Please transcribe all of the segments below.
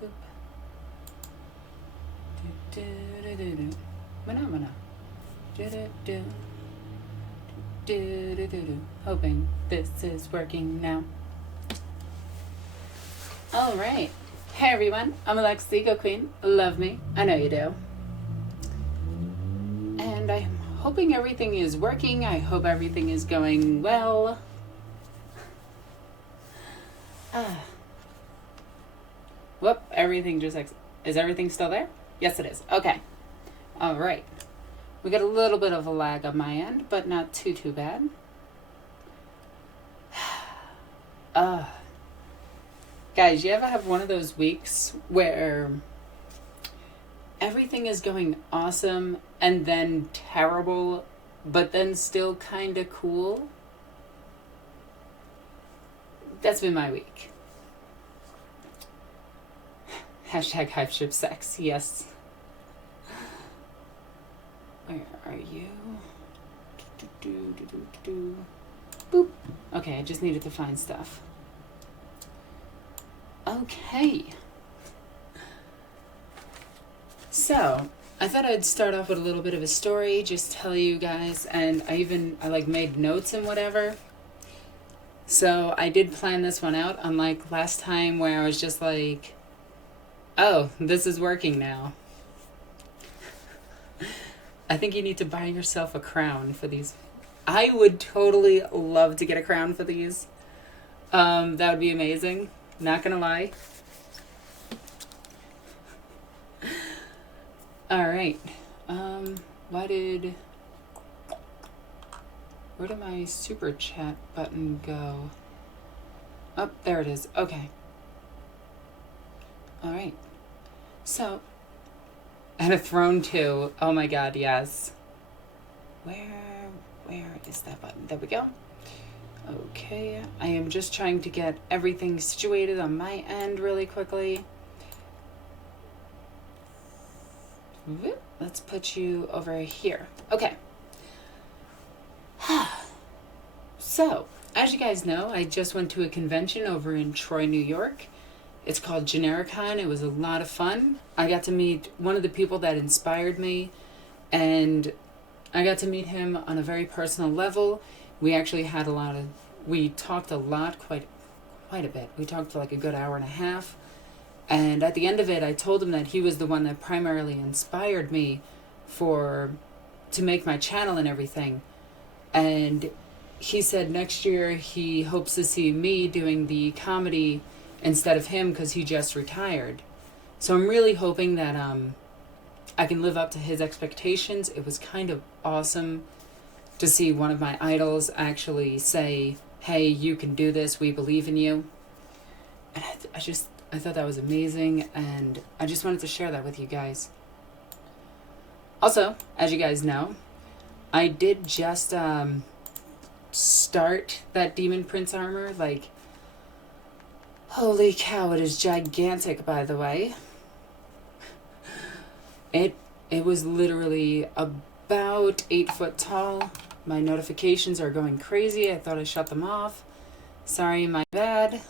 Boop. Do, do, do, do, do. Phenomena. Do, do, do. Do, do, do, do. Hoping this is working now. Alright. Hey everyone, I'm Alexis, Ego Queen. Love me. I know you do. And I'm hoping everything is working. I hope everything is going well. Whoop, everything just... Is everything still there? Yes, it is. Okay. Alright. We got a little bit of a lag on my end, but not too bad. Guys, you ever have one of those weeks where everything is going awesome and then terrible, but then still kind of cool? That's been my week. Hashtag hype ship sex, yes. Where are you? Boop. Okay, I just needed to find stuff. Okay. So, I thought I'd start off with a little bit of a story, just tell you guys, and I like made notes and whatever. So, I did plan this one out, unlike last time where I was just like, oh, this is working now. I think you need to buy yourself a crown for these. I would totally love to get a crown for these. That would be amazing. Not gonna lie. Alright. Where did my super chat button go? Oh, there it is. Okay. Alright. So, and a throne too. Oh my god, yes. Where is that button? There we go. Okay, I am just trying to get everything situated on my end really quickly. Let's put you over here. Okay. So, as you guys know, I just went to a convention over in Troy, New York. It's called Genericon. It was a lot of fun. I got to meet one of the people that inspired me, and I got to meet him on a very personal level. We actually had we talked a lot, quite a bit. We talked for like a good hour and a half. And at the end of it, I told him that he was the one that primarily inspired me to make my channel and everything. And he said next year he hopes to see me doing the comedy instead of him because he just retired. So I'm really hoping that I can live up to his expectations. It was kind of awesome to see one of my idols actually say, hey, you can do this, we believe in you. And I thought that was amazing, and I just wanted to share that with you guys. Also, as you guys know, I did just start that Demon Prince armor. Like, holy cow, it is gigantic, by the way. It was literally about 8 foot tall. My notifications are going crazy. I thought I shut them off. Sorry, my bad.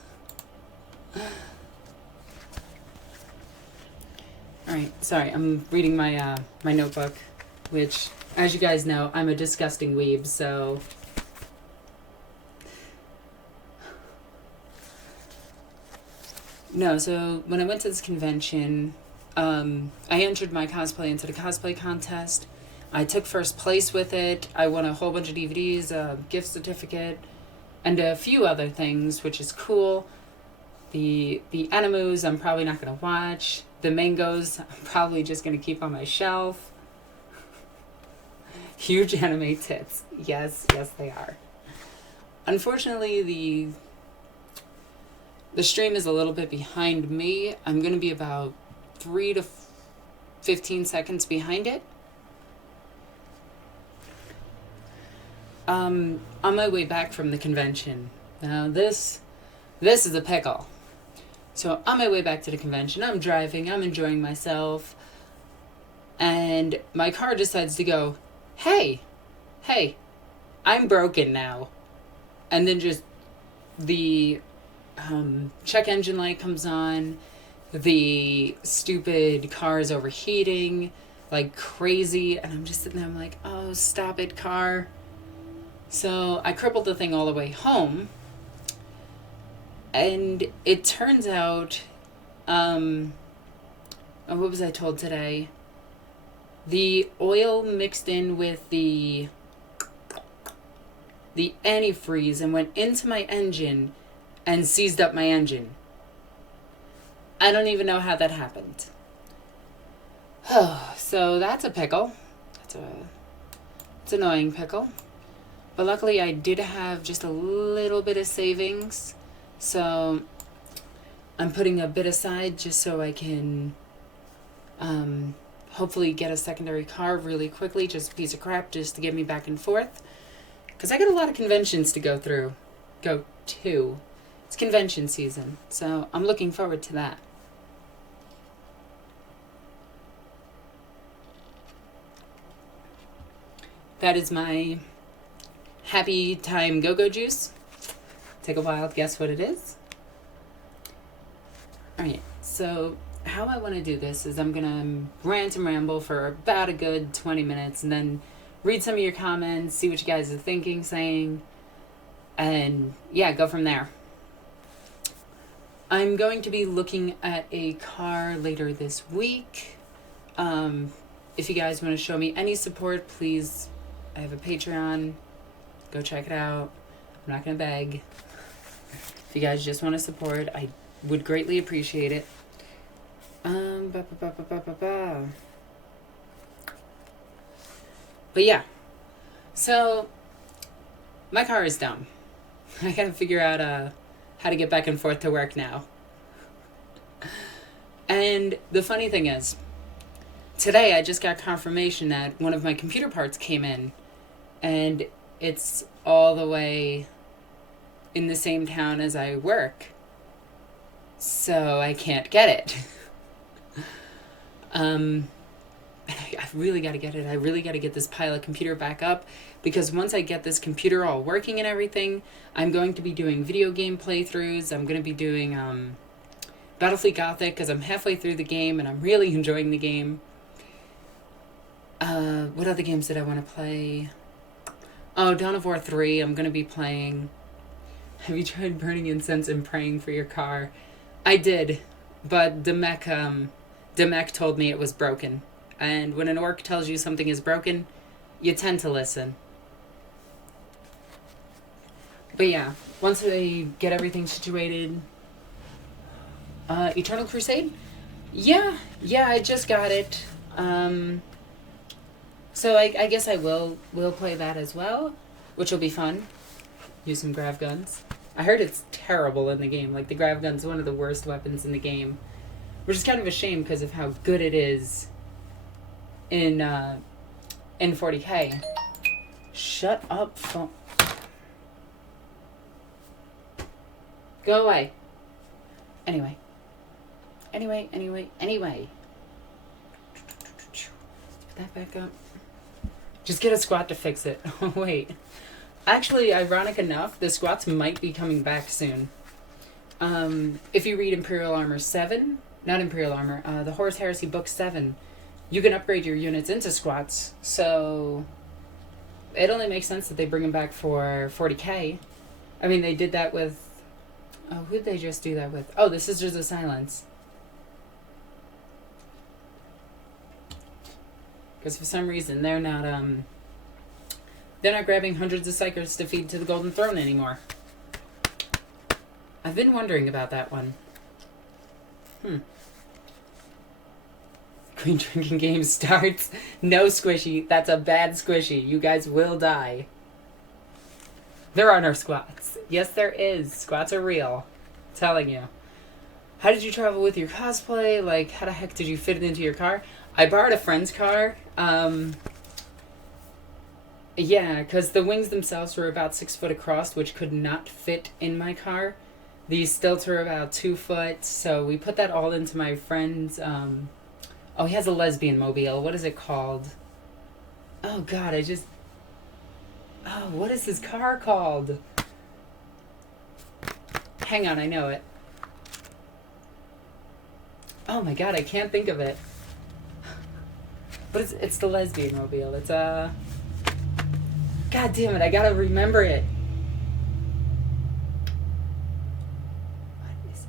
Alright, sorry, I'm reading my my notebook, which, as you guys know, I'm a disgusting weeb, so... No, so when I went to this convention, I entered my cosplay into the cosplay contest. I took first place with it. I won a whole bunch of DVDs, a gift certificate, and a few other things, which is cool. The animus I'm probably not going to watch. The mangoes I'm probably just going to keep on my shelf. Huge anime tits. Yes, they are. Unfortunately, the stream is a little bit behind me. I'm going to be about 3 to 15 seconds behind it. On my way back from the convention. Now this is a pickle. So on my way back to the convention, I'm driving, I'm enjoying myself, and my car decides to go, hey, I'm broken now. And then just the check engine light comes on, the stupid car is overheating like crazy, and I'm just sitting there, I'm like, oh, stop it, car. So I crippled the thing all the way home, and it turns out, what was I told today? The oil mixed in with the antifreeze and went into my engine and seized up my engine. I don't even know how that happened. Oh, so that's a pickle. It's an annoying pickle. But luckily I did have just a little bit of savings. So I'm putting a bit aside just so I can hopefully get a secondary car really quickly. Just a piece of crap just to get me back and forth. Because I got a lot of conventions to go to. It's convention season. So I'm looking forward to that. That is my happy time go-go juice. Take a wild guess what it is. Alright, so how I want to do this is I'm going to rant and ramble for about a good 20 minutes and then read some of your comments, see what you guys are thinking, saying, and yeah, go from there. I'm going to be looking at a car later this week. If you guys want to show me any support, please, I have a Patreon. Go check it out. I'm not going to beg. If you guys just want to support, I would greatly appreciate it. But yeah. So, my car is dumb. I gotta figure out how to get back and forth to work now. And the funny thing is, today I just got confirmation that one of my computer parts came in, and it's all the way in the same town as I work. So I can't get it. I really got to get it. I really got to get this pilot computer back up, because once I get this computer all working and everything, I'm going to be doing video game playthroughs. I'm going to be doing Battlefleet Gothic, because I'm halfway through the game and I'm really enjoying the game. What other games did I want to play? Oh, Dawn of War 3, I'm going to be playing. Have you tried burning incense and praying for your car? I did, but the mech told me it was broken. And when an orc tells you something is broken, you tend to listen. But yeah, once we get everything situated, Eternal Crusade? Yeah, I just got it. So I guess I will play that as well, which will be fun. Use some grav guns. I heard it's terrible in the game. Like, the grav gun's one of the worst weapons in the game, which is kind of a shame because of how good it is in 40K. Shut up, phone. Go away. Anyway. Put that back up. Just get a squat to fix it. Oh, wait. Actually, ironic enough, the squats might be coming back soon. If you read Imperial Armor 7, not Imperial Armor, the Horus Heresy Book 7, you can upgrade your units into squats. So it only makes sense that they bring them back for 40K. I mean, they did that with... Oh, who'd they just do that with? Oh, the Sisters of Silence. Because for some reason, they're not grabbing hundreds of psychers to feed to the Golden Throne anymore. I've been wondering about that one. Green drinking game starts. No squishy. That's a bad squishy. You guys will die. There are no squats. Yes, there is. Squats are real. I'm telling you. How did you travel with your cosplay? Like, how the heck did you fit it into your car? I borrowed a friend's car. Yeah, because the wings themselves were about 6 foot across, which could not fit in my car. These stilts were about 2 foot, so we put that all into my friend's, oh, he has a lesbian mobile. What is it called? Oh, God, what is his car called? Hang on, I know it. Oh my god, I can't think of it. But it's the lesbian mobile. It's God damn it, I gotta remember it. What is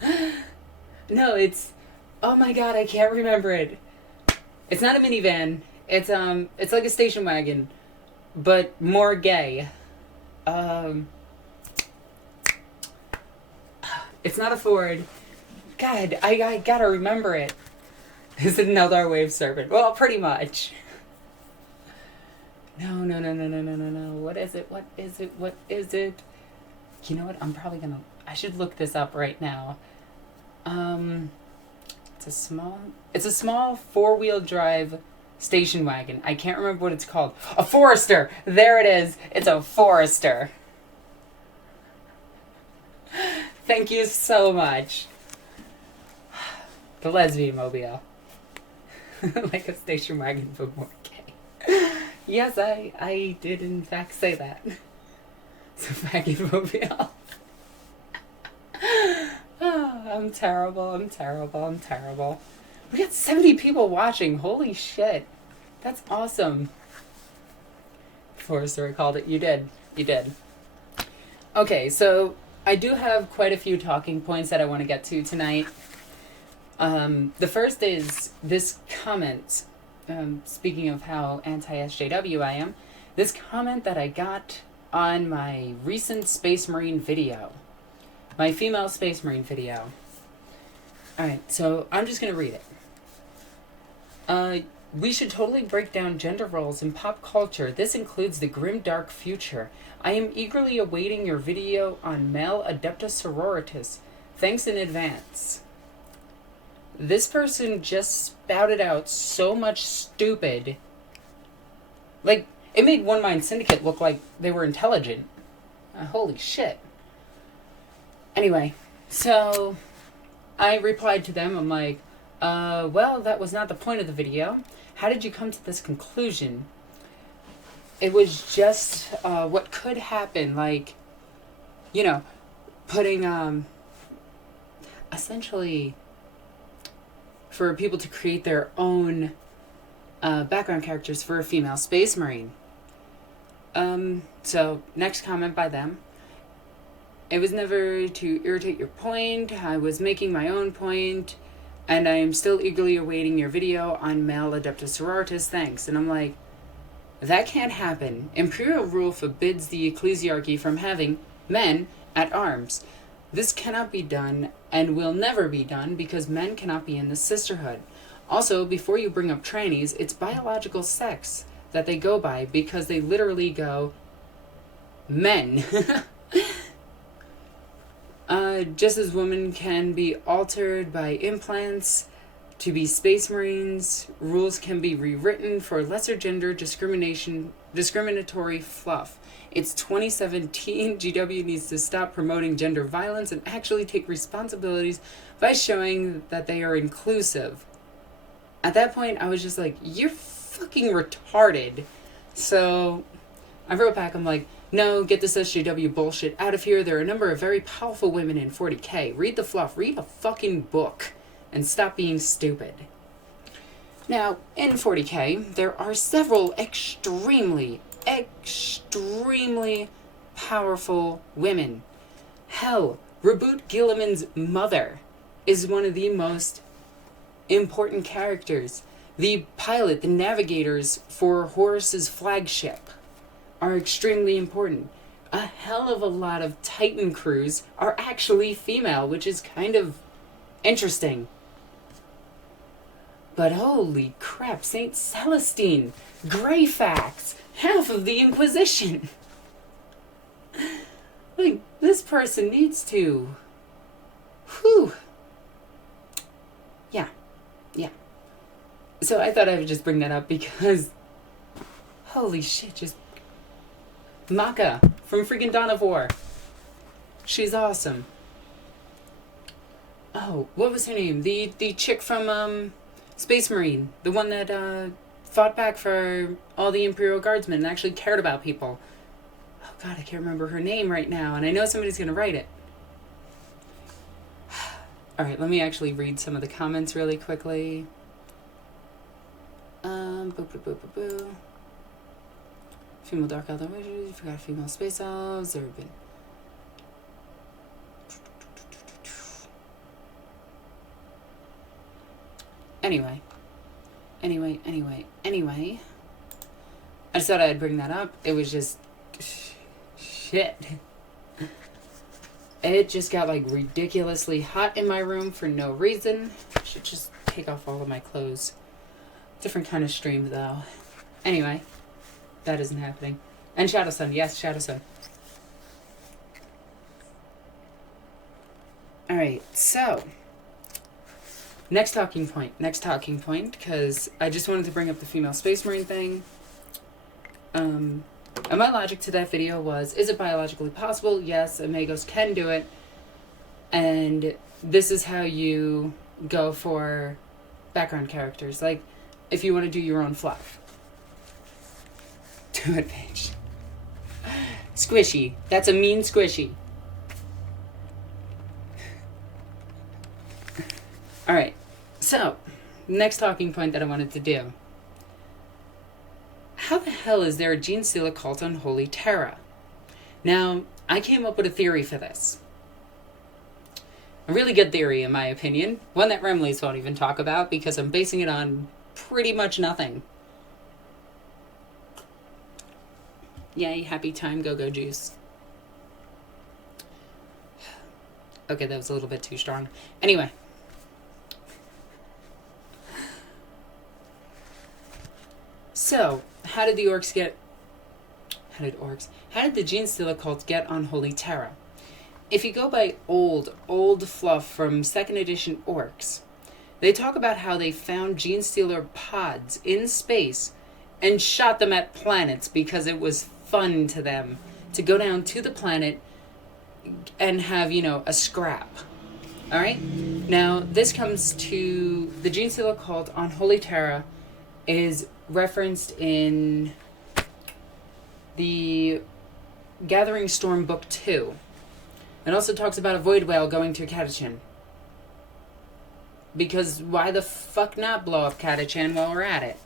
it called? No, it's, oh my god, I can't remember it. It's not a minivan. It's like a station wagon, but more gay. It's not a Ford. God, I gotta remember it. Is it an Eldar Wave Serpent? Well, pretty much. No. What is it? You know what? I should look this up right now. It's a small 4-wheel drive station wagon. I can't remember what it's called. A Forester! There it is. It's a Forester. Thank you so much. The lesbian mobile. Like a station wagon, but more gay. Yes, I did in fact say that. It's a wagon mobile. Oh, I'm terrible. We got 70 people watching. Holy shit. That's awesome. Forrester, I called it. You did. Okay, so I do have quite a few talking points that I want to get to tonight. The first is this comment, speaking of how anti-SJW I am, this comment that I got on my recent Space Marine video. My female Space Marine video. Alright, so I'm just going to read it. We should totally break down gender roles in pop culture. This includes the grim dark future. I am eagerly awaiting your video on male Adeptus sororitas. Thanks in advance. This person just spouted out so much stupid. Like, it made One Mind Syndicate look like they were intelligent. Holy shit. Anyway, so I replied to them. I'm like, well, that was not the point of the video. How did you come to this conclusion? It was just what could happen, like, you know, putting essentially for people to create their own background characters for a female Space Marine. So next comment by them. It was never to irritate your point. I was making my own point, and I am still eagerly awaiting your video on male Adeptus sororitas. Thanks. And I'm like, that can't happen. Imperial rule forbids the ecclesiarchy from having men at arms. This cannot be done and will never be done because men cannot be in the sisterhood. Also, before you bring up trannies, it's biological sex that they go by because they literally go men. Just as women can be altered by implants to be Space Marines, rules can be rewritten for lesser gender discriminatory fluff. It's 2017. GW needs to stop promoting gender violence and actually take responsibilities by showing that they are inclusive. At that point, I was just like, you're fucking retarded. So I wrote back, I'm like, no, get this SJW bullshit out of here. There are a number of very powerful women in 40K. Read the fluff. Read a fucking book. And stop being stupid. Now, in 40K, there are several extremely powerful women. Hell, Reboot Guilliman's mother is one of the most important characters. The pilot, the navigators for Horus's flagship are extremely important. A hell of a lot of Titan crews are actually female, which is kind of interesting. But holy crap, Saint Celestine, Greyfax, half of the Inquisition. Like, this person needs to... Whew. Yeah. So I thought I would just bring that up because... Holy shit, just... Maka from freaking Dawn of War. She's awesome. Oh, what was her name? The chick from, Space Marine. The one that, fought back for all the Imperial Guardsmen and actually cared about people. Oh, God, I can't remember her name right now, and I know somebody's going to write it. All right, let me actually read some of the comments really quickly. Female dark elder witches, you forgot female space elves, there have been... Anyway. I just thought I'd bring that up. It was just... shit. It just got like ridiculously hot in my room for no reason. I should just take off all of my clothes. Different kind of stream though. Anyway, that isn't happening. And Shadow Sun, yes, Shadow Sun. Alright, so next talking point, because I just wanted to bring up the female Space Marine thing. And my logic to that video was, is it biologically possible? Yes, Amigos can do it. And this is how you go for background characters. Like, if you want to do your own fluff. Do it, bitch. Squishy. That's a mean squishy. Alright, so, next talking point that I wanted to do. How the hell is there a Genestealer cult on Holy Terra? Now, I came up with a theory for this. A really good theory, in my opinion. One that Remleys won't even talk about, because I'm basing it on pretty much nothing. Yay, happy time, go-go juice. Okay, that was a little bit too strong. Anyway. So, how did the Genestealer cult get on Holy Terra? If you go by old fluff from 2nd edition orks, they talk about how they found Genestealer pods in space and shot them at planets because it was fun to them to go down to the planet and have, a scrap. Alright? Now, this comes to the Genestealer cult on Holy Terra is referenced in the Gathering Storm Book 2. It also talks about a void whale going to Catachan. Because why the fuck not blow up Catachan while we're at it?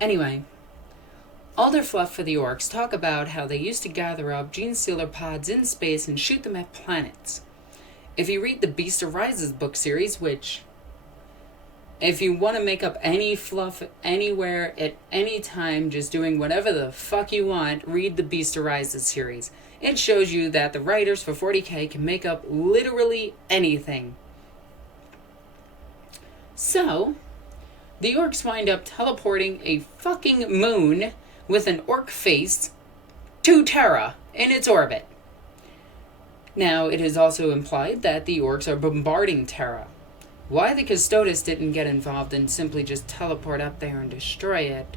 Anyway, all their fluff for the orks talk about how they used to gather up Genestealer pods in space and shoot them at planets. If you read the Beast Arises book series, which... if you want to make up any fluff anywhere at any time, just doing whatever the fuck you want, read the Beast Arises series. It shows you that the writers for 40k can make up literally anything. So, the orks wind up teleporting a fucking moon with an orc face to Terra in its orbit. Now, it is also implied that the orks are bombarding Terra. Why the Custodes didn't get involved and simply just teleport up there and destroy it.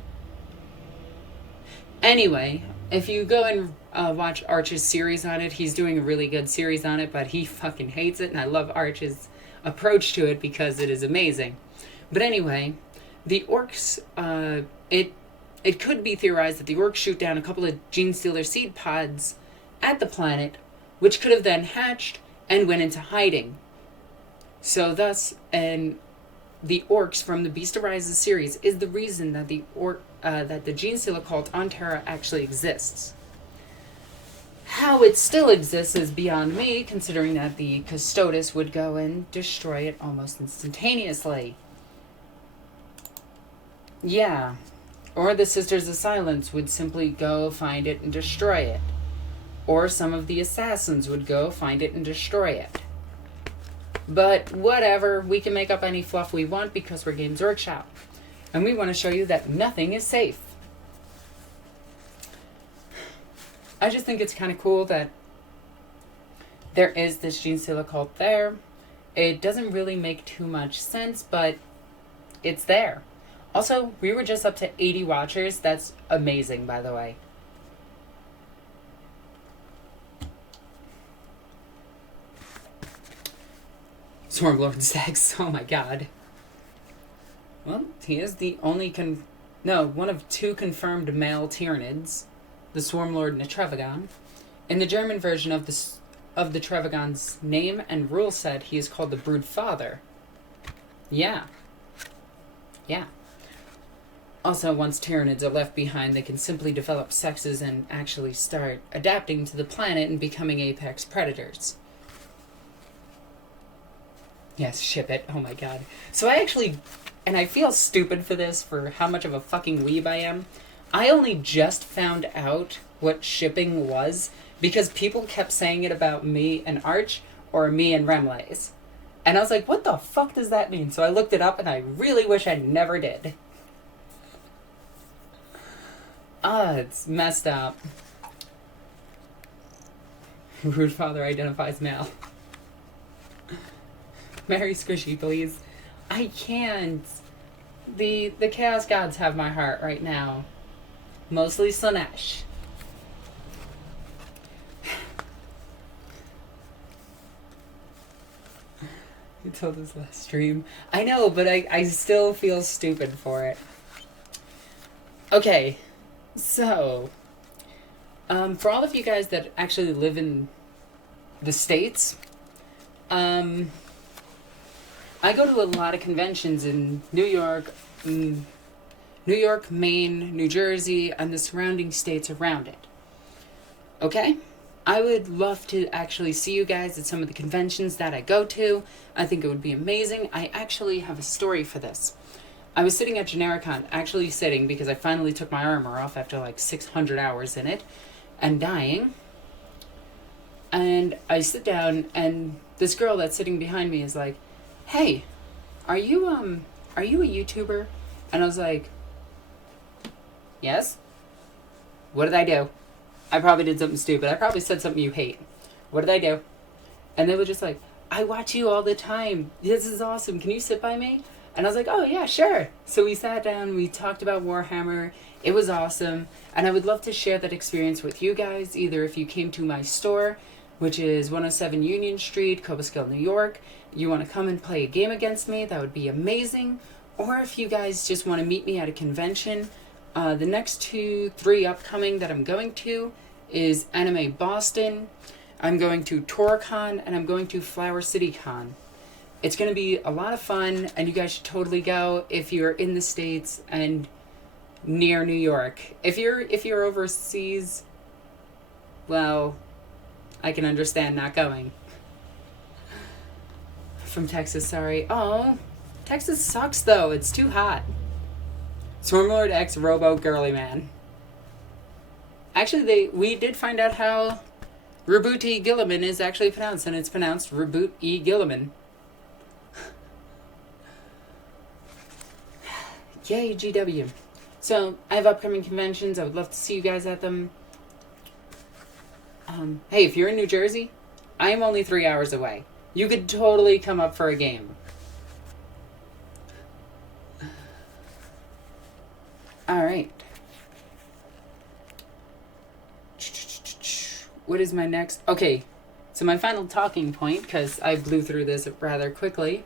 Anyway, if you go and watch Arch's series on it, he's doing a really good series on it, but he fucking hates it, and I love Arch's approach to it because it is amazing. But anyway, the orks, it could be theorized that the orks shoot down a couple of Genestealer seed pods at the planet, which could have then hatched and went into hiding. So thus, and the orks from the Beast Arises series is the reason that the Genestealer cult on Terra actually exists. How it still exists is beyond me, considering that the Custodes would go and destroy it almost instantaneously. Yeah. Or the Sisters of Silence would simply go find it and destroy it. Or some of the assassins would go find it and destroy it. But whatever, we can make up any fluff we want because we're Games Workshop. And we want to show you that nothing is safe. I just think it's kind of cool that there is this Genestealer cult there. It doesn't really make too much sense, but it's there. Also, we were just up to 80 watchers. That's amazing, by the way. Stormlord sex. Oh my god. Well, he is the only one of two confirmed male tyranids. the Swarmlord Netrevagon. In the German version of the Trevagon's name and rule set, he is called the Brood Father. Yeah. Also, once tyranids are left behind, they can simply develop sexes and actually start adapting to the planet and becoming apex predators. Yes, ship it. Oh my god. So I actually, and I feel stupid for this, for how much of a fucking weeb I am. I only just found out what shipping was because people kept saying it about me and Arch or me and Remlays. And I was like, what the fuck does that mean? So I looked it up and I really wish I never did. It's messed up. Rude father identifies male. Marry Squishy, please. I can't. The Chaos Gods have my heart right now. Mostly Slanesh. You told us last stream. I know, but I still feel stupid for it. Okay. So, for all of you guys that actually live in the States, I go to a lot of conventions in New York, Maine, New Jersey, and the surrounding states around it. Okay? I would love to actually see you guys at some of the conventions that I go to. I think it would be amazing. I actually have a story for this. I was sitting at Genericon, actually sitting because I finally took my armor off after like 600 hours in it and dying. And I sit down and this girl that's sitting behind me is like, hey, are you a YouTuber? And I was like, yes. What did I do? I probably did something stupid. I probably said something you hate. What did I do? And they were just like, I watch you all the time. This is awesome. Can you sit by me? And I was like, oh, yeah, sure. So we sat down, we talked about Warhammer. It was awesome. And I would love to share that experience with you guys, either if you came to my store, which is 107 Union Street, Cobleskill, New York. You want to come and play a game against me, that would be amazing. Or if you guys just want to meet me at a convention, the next 2-3 upcoming that I'm going to is Anime Boston. I'm going to TorCon, and I'm going to Flower City Con. It's going to be a lot of fun, and you guys should totally go if you're in the States and near New York. If you're overseas, well, I can understand not going. From Texas, sorry. Oh, Texas sucks though. It's too hot. Swarmlord X Robo Girly Man. Actually, we did find out how Reboot E. Guilliman is actually pronounced, and it's pronounced Reboot E. Guilliman. Yay, GW. So, I have upcoming conventions. I would love to see you guys at them. Hey, if you're in New Jersey, I am only 3 hours away. You could totally come up for a game. Alright. What is my next? Okay, so my final talking point, because I blew through this rather quickly.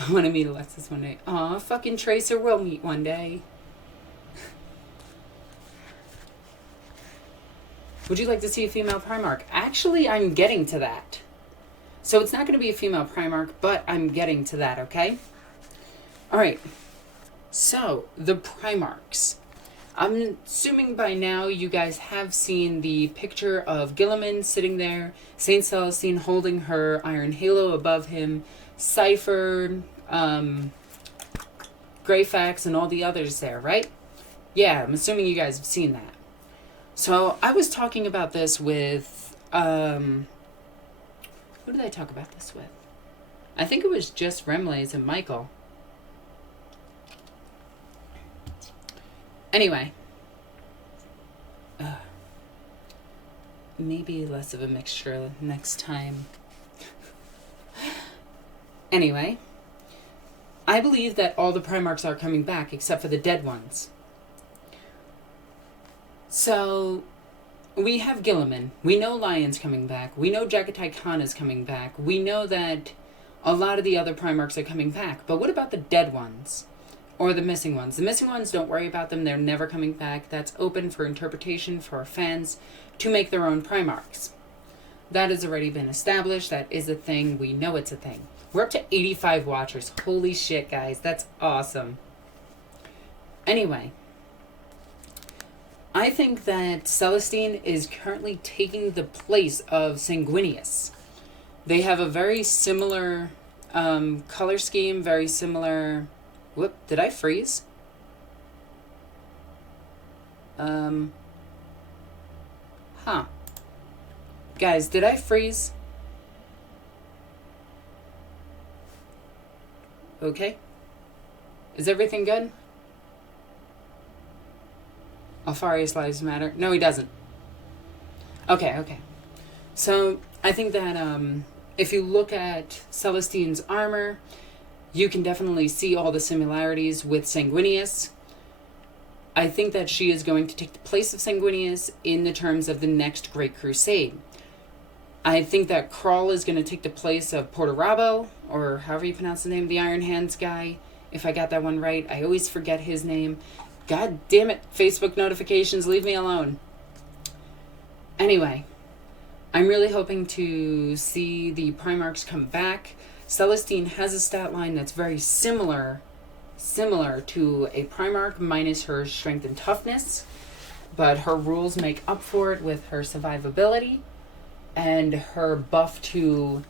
I want to meet Alexis one day. Aw, fucking Tracer will meet one day. Would you like to see a female Primarch? Actually, I'm getting to that. So it's not going to be a female Primarch, but I'm getting to that, okay? Alright. So, the Primarchs. I'm assuming by now you guys have seen the picture of Guilliman sitting there, Saint Celestine holding her iron halo above him, Cypher, Greyfax, and all the others there, right? Yeah, I'm assuming you guys have seen that. So, I was talking about this with, who did I talk about this with? I think it was just Remlays and Michael. Anyway. Maybe less of a mixture next time. Anyway. I believe that all the Primarchs are coming back except for the dead ones. So, we have Guilliman. We know Lion's coming back. We know Jagatai Khan is coming back. We know that a lot of the other Primarchs are coming back. But what about the dead ones? or the missing ones. The missing ones, don't worry about them. They're never coming back. That's open for interpretation for our fans to make their own Primarchs. That has already been established. That is a thing. We know it's a thing. We're up to 85 watchers. Holy shit, guys. That's awesome. Anyway, I think that Celestine is currently taking the place of Sanguinius. They have a very similar color scheme, very similar... Whoop, did I freeze? Guys, did I freeze? Okay. Is everything good? Alfarius Lives Matter. No, he doesn't. Okay. So, I think that if you look at Celestine's armor, you can definitely see all the similarities with Sanguinius. I think that she is going to take the place of Sanguinius in the terms of the next Great Crusade. I think that Krull is going to take the place of Portorabo, or however you pronounce the name, the Iron Hands guy, if I got that one right. I always forget his name. God damn it, Facebook notifications, leave me alone. Anyway, I'm really hoping to see the Primarchs come back. Celestine has a stat line that's very similar to a Primarch minus her strength and toughness, but her rules make up for it with her survivability and her buff to,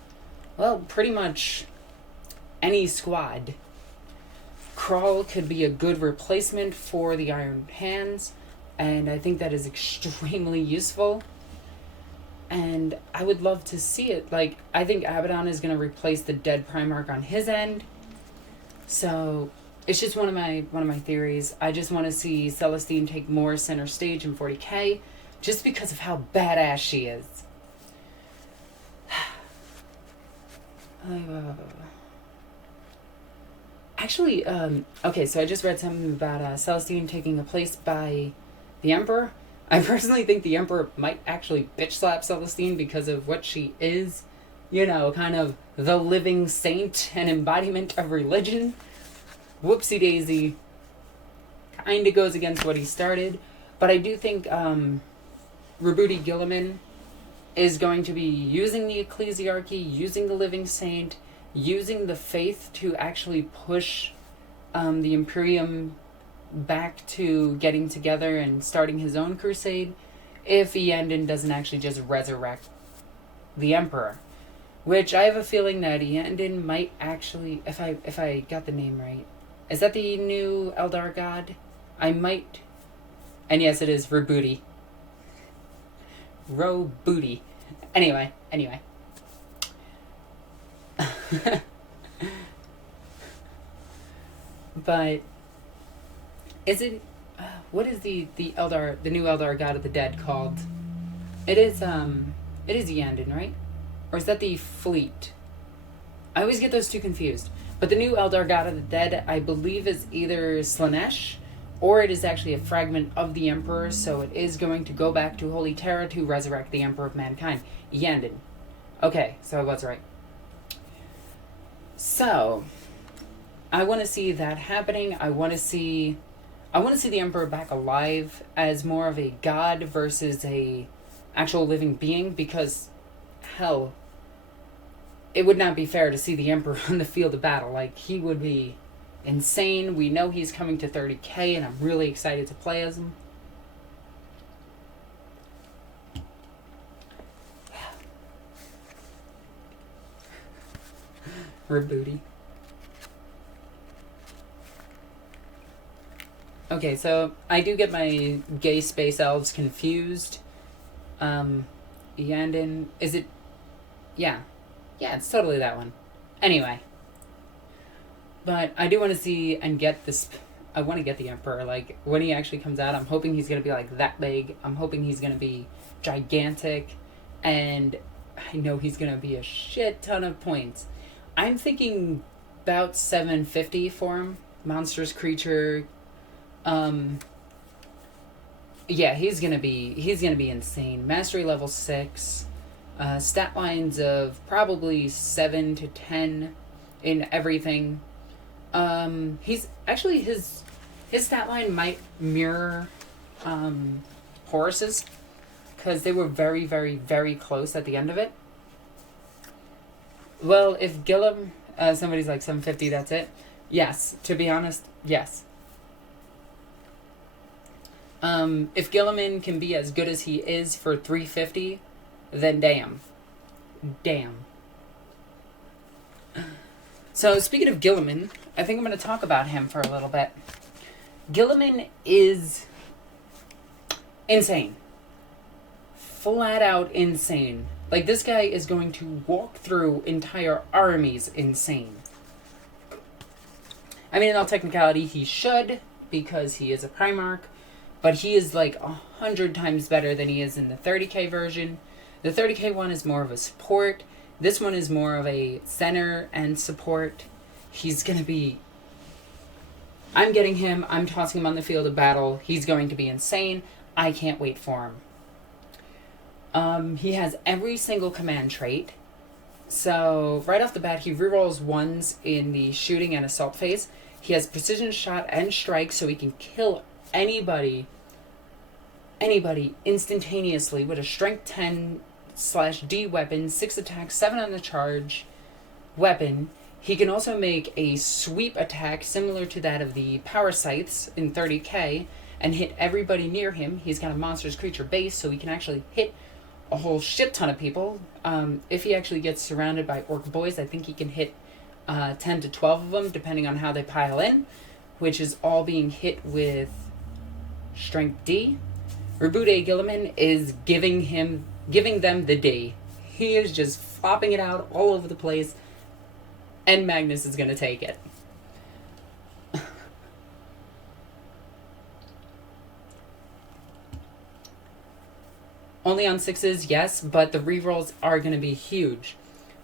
well, pretty much any squad. Krull could be a good replacement for the Iron Hands, and I think that is extremely useful. And I would love to see it. Like, I think Abaddon is going to replace the dead Primarch on his end. So, it's just one of my theories. I just want to see Celestine take more center stage in 40k, just because of how badass she is. Actually, okay, so I just read something about Celestine taking a place by the Emperor. I personally think the Emperor might actually bitch slap Celestine because of what she is. You know, kind of the living saint and embodiment of religion. Whoopsie daisy. Kinda goes against what he started. But I do think Rabuti Guilliman is going to be using the ecclesiarchy, using the living saint, using the faith to actually push the Imperium back to getting together and starting his own crusade, if Iandin doesn't actually just resurrect the Emperor. Which I have a feeling that Iandin might actually, if I got the name right, is that the new Eldar god? I might, and yes, it is Rabuti. Booty. Anyway. But is it what is the Eldar, the new Eldar god of the dead called? It is Yandin, right? Or is that the fleet? I always get those two confused. But the new Eldar god of the dead, I believe, is either Slanesh, or it is actually a fragment of the Emperor, so it is going to go back to Holy Terra to resurrect the Emperor of Mankind. Yandin. Okay, so I was right. So, I want to see that happening. I want to see the Emperor back alive as more of a god versus a actual living being, because, hell, it would not be fair to see the Emperor on the field of battle. Like, he would be insane. We know he's coming to 30k, and I'm really excited to play as him. Rebooty. Okay, so I do get my gay space elves confused. Yandin, is it? Yeah, it's totally that one. Anyway. But I do want to see and get this. I want to get the Emperor. Like, when he actually comes out, I'm hoping he's going to be like that big. I'm hoping he's going to be gigantic. And I know he's going to be a shit ton of points. I'm thinking about 750 for him. Monstrous creature. Yeah, he's going to be insane. Mastery level 6. Stat lines of probably 7 to 10 in everything. He's actually his stat line might mirror Horus's, because they were very, very, very close at the end of it. Well, if Guilliman, somebody's like 750, that's it. Yes, to be honest, yes. If Guilliman can be as good as he is for 350, then damn. So speaking of Guilliman, I think I'm going to talk about him for a little bit. Guilliman is insane. Flat out insane. Like, this guy is going to walk through entire armies insane. I mean, in all technicality, he should, because he is a Primarch, but he is like 100 times better than he is in the 30k version. The 30k one is more of a support. This one is more of a center and support. He's going to be... I'm getting him. I'm tossing him on the field of battle. He's going to be insane. I can't wait for him. He has every single command trait. So, right off the bat, he rerolls ones in the shooting and assault phase. He has precision shot and strike, so he can kill anybody instantaneously with a strength 10/D weapon, 6 attack, 7 on the charge weapon. He can also make a sweep attack similar to that of the power scythes in 30k and hit everybody near him. He's got a monstrous creature base, so he can actually hit a whole shit ton of people. If he actually gets surrounded by orc boys, I think he can hit 10 to 12 of them, depending on how they pile in, which is all being hit with strength D. Rebude Guilliman is giving them the D. He is just flopping it out all over the place, and Magnus is going to take it. Only on 6s, yes, but the rerolls are going to be huge.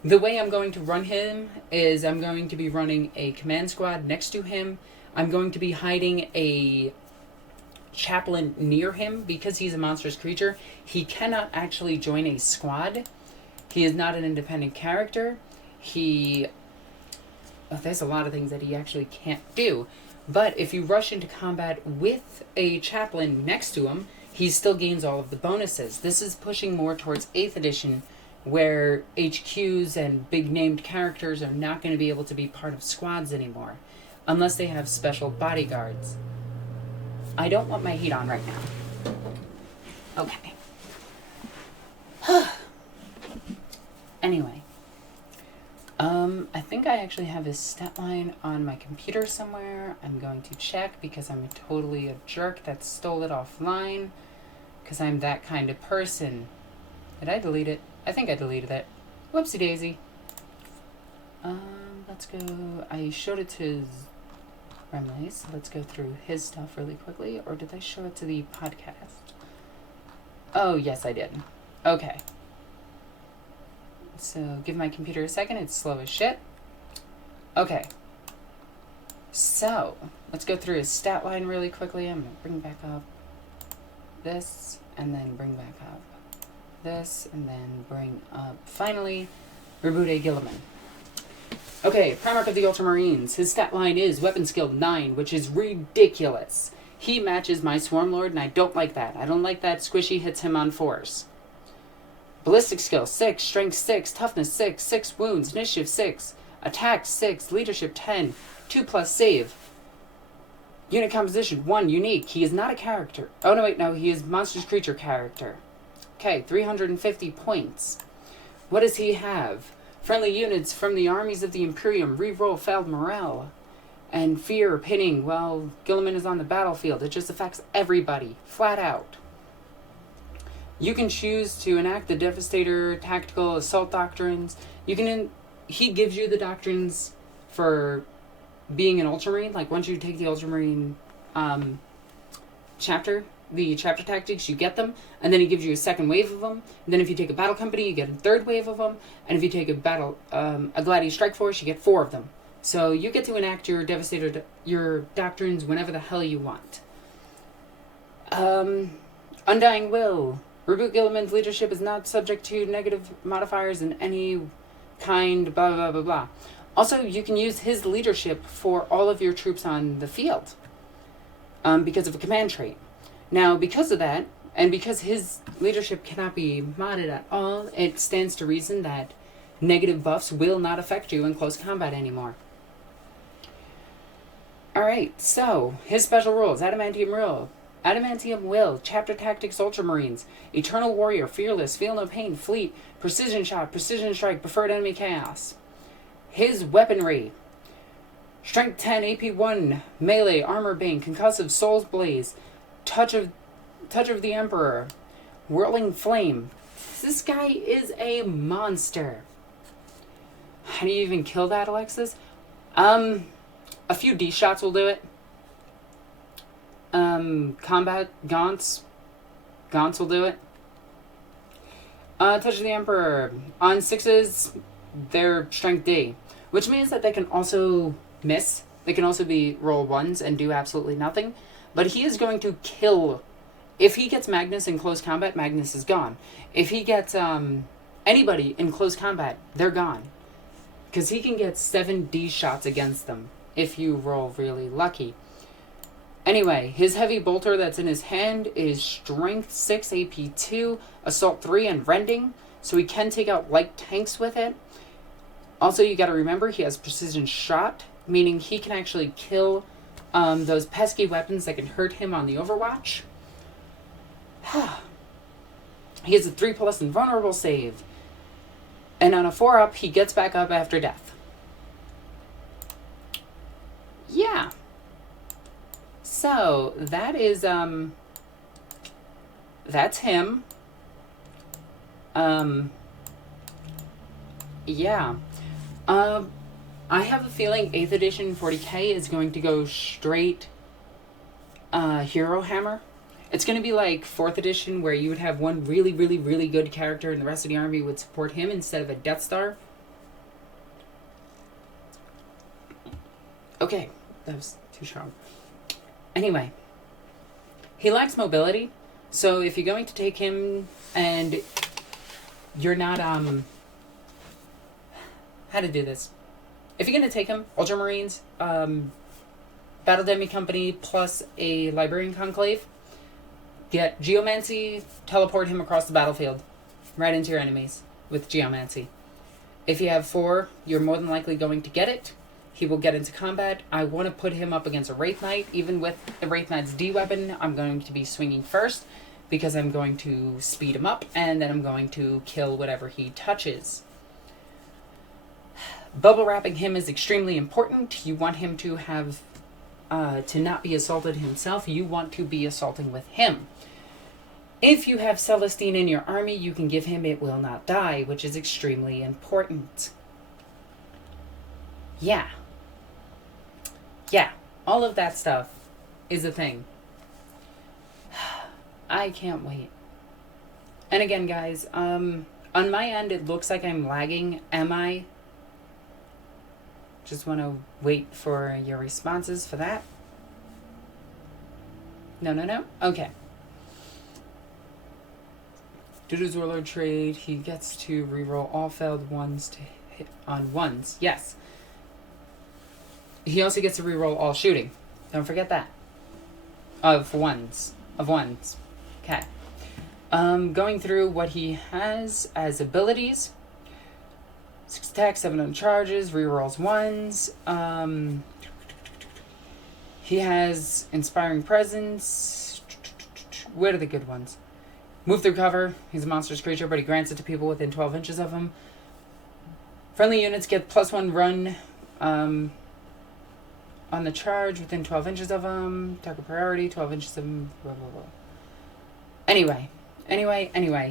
The way I'm going to run him is I'm going to be running a command squad next to him. I'm going to be hiding a chaplain near him because he's a monstrous creature. He cannot actually join a squad. He is not an independent character. There's a lot of things that he actually can't do. But if you rush into combat with a chaplain next to him, he still gains all of the bonuses. This is pushing more towards 8th edition, where HQs and big named characters are not going to be able to be part of squads anymore, unless they have special bodyguards. I don't want my heat on right now. Okay. Anyway. I think I actually have his stat line on my computer somewhere. I'm going to check because I'm totally a jerk that stole it offline. Because I'm that kind of person. Did I delete it? I think I deleted it. Whoopsie daisy. Let's go. I showed it to Remley, so let's go through his stuff really quickly. Or did I show it to the podcast? Oh, yes, I did. Okay. So, give my computer a second. It's slow as shit. Okay. So, let's go through his stat line really quickly. I'm going to bring back up this, and then bring back up this, and then bring up, finally, Rebude Guilliman. Okay, Primarch of the Ultramarines. His stat line is Weapon Skill 9, which is ridiculous. He matches my Swarmlord, and I don't like that. I don't like that squishy hits him on force. Ballistic Skill 6, Strength 6, Toughness 6, 6 Wounds, Initiative 6, Attack 6, Leadership 10, 2+ Save. Unit Composition 1, Unique. He is not a character. Oh, no, wait, no, he is Monstrous Creature character. Okay, 350 points. What does he have? Friendly units from the armies of the Imperium reroll failed morale. And fear, pinning. Well, Guilliman is on the battlefield. It just affects everybody, flat out. You can choose to enact the Devastator, Tactical, Assault Doctrines. He gives you the doctrines for being an Ultramarine. Like, once you take the Ultramarine chapter, the chapter tactics, you get them. And then he gives you a second wave of them. And then if you take a battle company, you get a third wave of them. And if you take a Gladiator Strike Force, you get 4 of them. So you get to enact your Devastator, your doctrines whenever the hell you want. Undying Will. Reboot Guilliman's leadership is not subject to negative modifiers in any kind, blah, blah, blah, blah. Also, you can use his leadership for all of your troops on the field because of a command trait. Now, because of that, and because his leadership cannot be modded at all, it stands to reason that negative buffs will not affect you in close combat anymore. Alright, so his special rules: Adamantium Will, Chapter Tactics Ultramarines, Eternal Warrior, Fearless, Feel No Pain, Fleet, Precision Shot, Precision Strike, Preferred Enemy Chaos. His weaponry: Strength 10, AP 1, Melee, Armor Bane, Concussive, Soul's Blaze, Touch of the Emperor, Whirling Flame. This guy is a monster. How do you even kill that, Alexis? A few D shots will do it. Combat gaunts will do it. Touch of the Emperor. On 6s, they're strength D, which means that they can also miss. They can also be roll 1s and do absolutely nothing. But he is going to kill. If he gets Magnus in close combat, Magnus is gone. If he gets anybody in close combat, they're gone. Because he can get 7 D shots against them if you roll really lucky. Anyway, his heavy bolter that's in his hand is Strength 6, AP 2, Assault 3, and Rending, so he can take out light tanks with it. Also, you gotta remember, he has Precision Shot, meaning he can actually kill those pesky weapons that can hurt him on the Overwatch. He has a 3+ Invulnerable save. And on a 4-up, he gets back up after death. Yeah. So, that is, that's him. Yeah. I have a feeling 8th edition 40k is going to go straight, Hero Hammer. It's going to be like 4th edition where you would have one really, really, really good character and the rest of the army would support him instead of a Death Star. Okay, that was too strong. Anyway, he lacks mobility, so if you're going to take him and you're not, how to do this? If you're going to take him, Ultramarines, Battle Demi Company plus a Librarian Conclave, get Geomancy, teleport him across the battlefield, right into your enemies with Geomancy. If you have 4, you're more than likely going to get it. He will get into combat. I want to put him up against a Wraith Knight. Even with the Wraith Knight's D weapon, I'm going to be swinging first because I'm going to speed him up and then I'm going to kill whatever he touches. Bubble wrapping him is extremely important. You want him to have, to not be assaulted himself. You want to be assaulting with him. If you have Celestine in your army, you can give him It Will Not Die, which is extremely important. Yeah. Yeah, all of that stuff is a thing. I can't wait. And again, guys, on my end, it looks like I'm lagging. Am I? Just want to wait for your responses for that. No. Okay. Due to his warlord trait, he gets to reroll all failed ones to hit on ones. Yes. He also gets to reroll all shooting. Don't forget that. Of ones. Okay. Going through what he has as abilities. 6 attacks, 7 on charges, rerolls ones. He has Inspiring Presence. Where are the good ones? Move through cover. He's a monstrous creature, but he grants it to people within 12 inches of him. Friendly units get +1 run on the charge within 12 inches of him. Target priority, 12 inches of him. Blah, blah, blah. Anyway.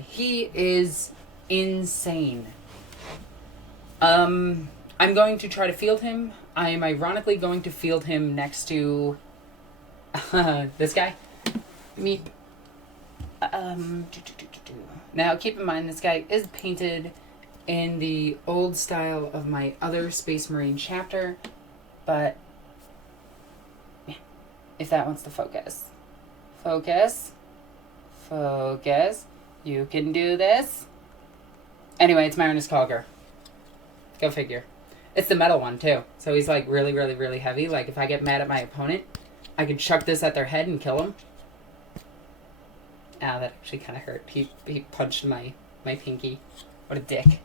He is insane. I'm going to try to field him. I am ironically going to field him next to this guy. Meep. Now, keep in mind, this guy is painted in the old style of my other Space Marine chapter, but yeah, if that wants to focus. Focus. You can do this. Anyway, it's Marinus Cogger. Go figure. It's the metal one, too. So he's, like, really, really, really heavy. Like, if I get mad at my opponent, I could chuck this at their head and kill them. Ah, that actually kind of hurt. He punched my pinky. What a dick.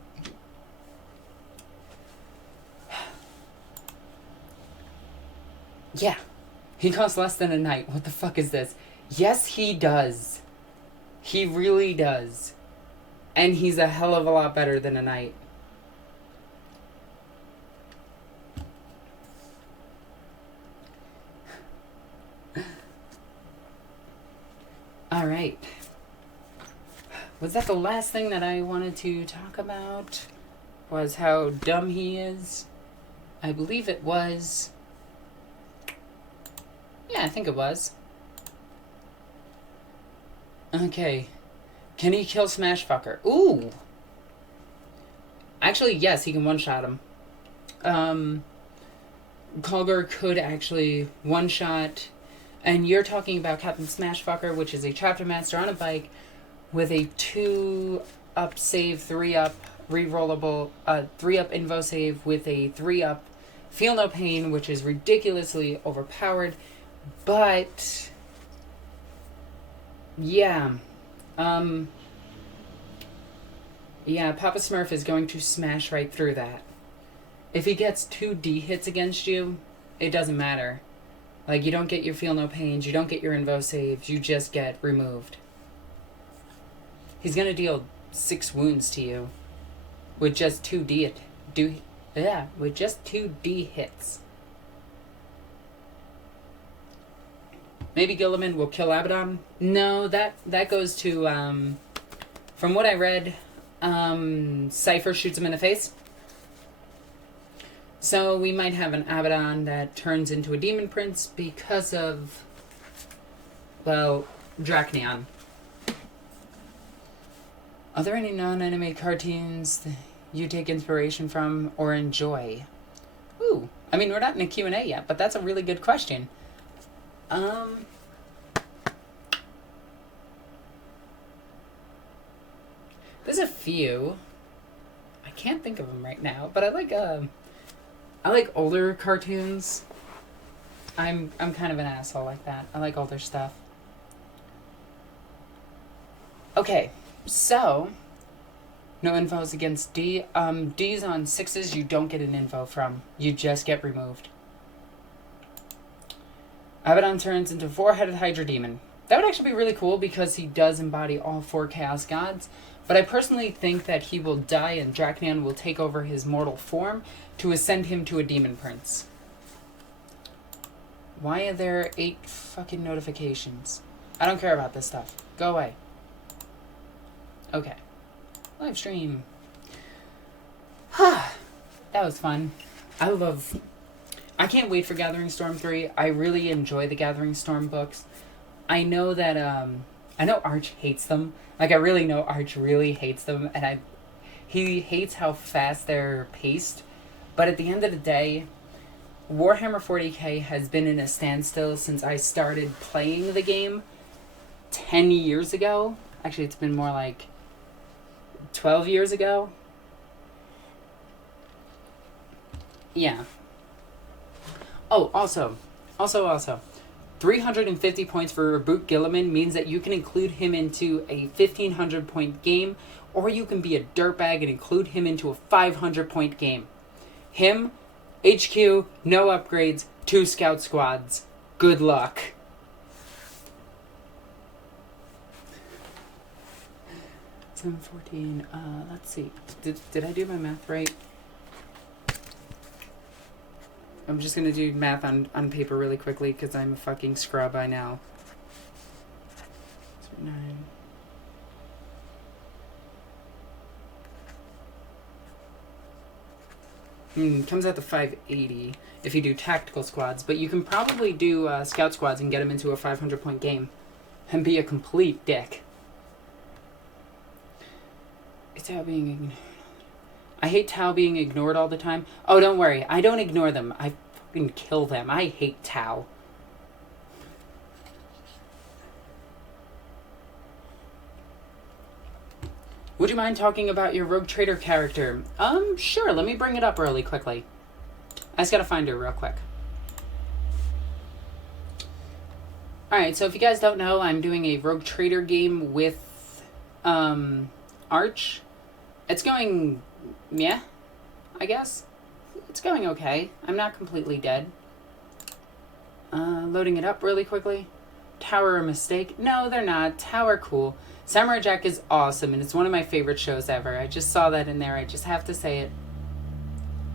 Yeah. He costs less than a knight. What the fuck is this? Yes, he does. He really does. And he's a hell of a lot better than a knight. Alright. Was that the last thing that I wanted to talk about? Was how dumb he is? I believe it was. Yeah, I think it was. Okay. Can he kill Smashfucker? Ooh! Actually, yes, he can one-shot him. Kulgur could actually one-shot... And you're talking about Captain Smashfucker, which is a chapter master on a bike with a 2-up save, 3-up rerollable, 3-up invo save with a 3-up feel no pain, which is ridiculously overpowered. But yeah, yeah, Papa Smurf is going to smash right through that. If he gets 2D hits against you, it doesn't matter. Like, you don't get your feel no pains, you don't get your invo saves, you just get removed. He's gonna deal 6 wounds to you with just 2D with just 2D hits. Maybe Guilliman will kill Abaddon. No, that goes to from what I read, Cypher shoots him in the face. So we might have an Abaddon that turns into a Demon Prince because of, well, Dracneon. Are there any non-anime cartoons that you take inspiration from or enjoy? Ooh, I mean, we're not in a Q&A yet, but that's a really good question. There's a few. I can't think of them right now, but I like older cartoons. I'm kind of an asshole like that. I like older stuff. Okay, so no infos against D. D's on 6s you don't get an info from. You just get removed. Abaddon turns into 4-headed Hydra Demon. That would actually be really cool because he does embody all 4 Chaos Gods. But I personally think that he will die and Dracneon will take over his mortal form to ascend him to a Demon Prince. Why are there 8 fucking notifications? I don't care about this stuff. Go away. Okay. Livestream. That was fun. I can't wait for Gathering Storm 3. I really enjoy the Gathering Storm books. I know that, I know Arch hates them. Like, I really know Arch really hates them, and he hates how fast they're paced. But at the end of the day, Warhammer 40k has been in a standstill since I started playing the game 10 years ago. Actually, it's been more like 12 years ago. Yeah. Oh, also. 350 points for Reboot Guilliman means that you can include him into a 1,500 point game, or you can be a dirtbag and include him into a 500 point game. Him, HQ, no upgrades, 2 scout squads. Good luck. $7.14. Let's see. Did I do my math right? I'm just gonna do math on paper really quickly because I'm a fucking scrub by now. 9. Comes out to 580 if you do tactical squads, but you can probably do scout squads and get them into a 500 point game and be a complete dick. It's how being ignored. I hate Tau being ignored all the time. Oh, don't worry. I don't ignore them. I fucking kill them. I hate Tau. Would you mind talking about your Rogue Trader character? Sure. Let me bring it up really quickly. I just gotta find her real quick. Alright, so if you guys don't know, I'm doing a Rogue Trader game with Arch. It's going, yeah, I guess. It's going okay. I'm not completely dead. Loading it up really quickly. Tower a mistake? No, they're not. Tower cool. Samurai Jack is awesome, and it's one of my favorite shows ever. I just saw that in there. I just have to say it.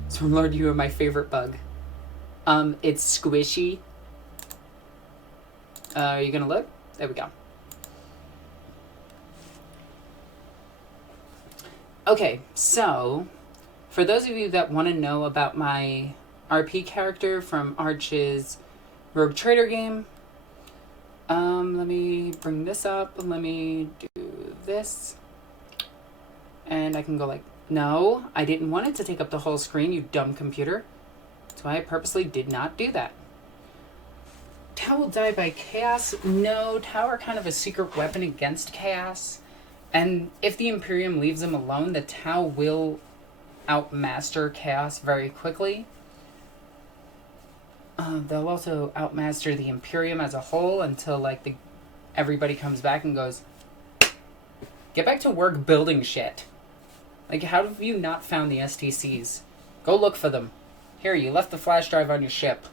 So Lord, you are my favorite bug. It's squishy. Are you gonna look? There we go. Okay, so for those of you that want to know about my RP character from Arch's Rogue Trader game, let me bring this up. Let me do this. And I can go like, no, I didn't want it to take up the whole screen, you dumb computer. That's why I purposely did not do that. Tau will die by chaos? No, Tau are kind of a secret weapon against chaos. And if the Imperium leaves them alone, the Tau will outmaster chaos very quickly. They'll also outmaster the Imperium as a whole until like everybody comes back and goes, get back to work building shit. Like, how have you not found the STCs? Go look for them. Here, you left the flash drive on your ship.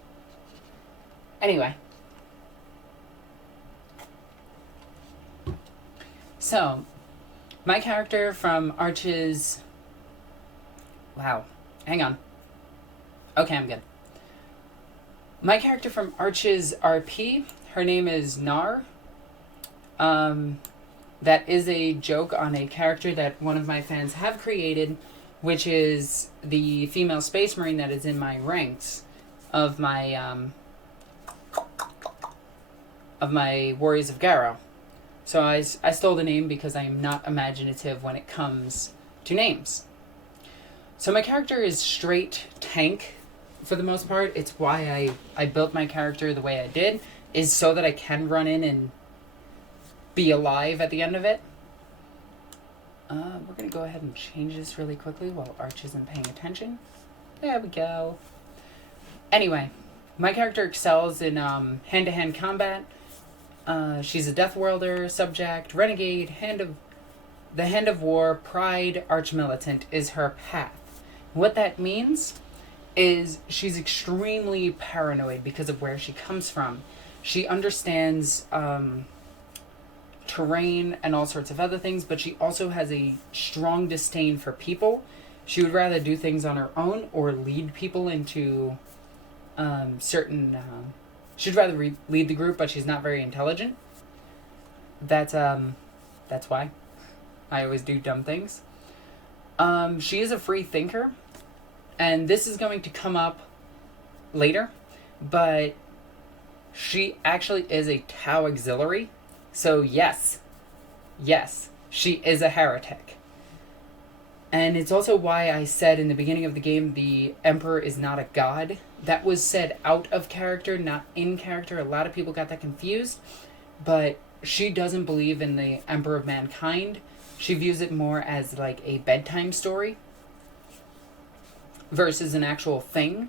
Anyway. So, my character from Arch's... Wow. Hang on. Okay, I'm good. My character from Arch's RP, her name is Nar. That is a joke on a character that one of my fans have created, which is the female space marine that is in my ranks of my Warriors of Garrow. So I stole the name because I am not imaginative when it comes to names. So my character is straight tank for the most part. It's why I built my character the way I did, is so that I can run in and be alive at the end of it. We're going to go ahead and change this really quickly while Arch isn't paying attention. There we go. Anyway, my character excels in hand-to-hand combat. She's a Death Welder, Subject, Renegade, Hand of War, Pride, Arch-Militant is her path. What that means is she's extremely paranoid because of where she comes from. She understands terrain and all sorts of other things, but she also has a strong disdain for people. She would rather do things on her own or lead people into she'd rather lead the group, but she's not very intelligent. That's why I always do dumb things. She is a free thinker, and this is going to come up later, but she actually is a Tau auxiliary. So yes, she is a heretic. And it's also why I said in the beginning of the game the Emperor is not a god. That was said out of character, not in character. A lot of people got that confused. But she doesn't believe in the Emperor of Mankind. She views it more as like a bedtime story versus an actual thing.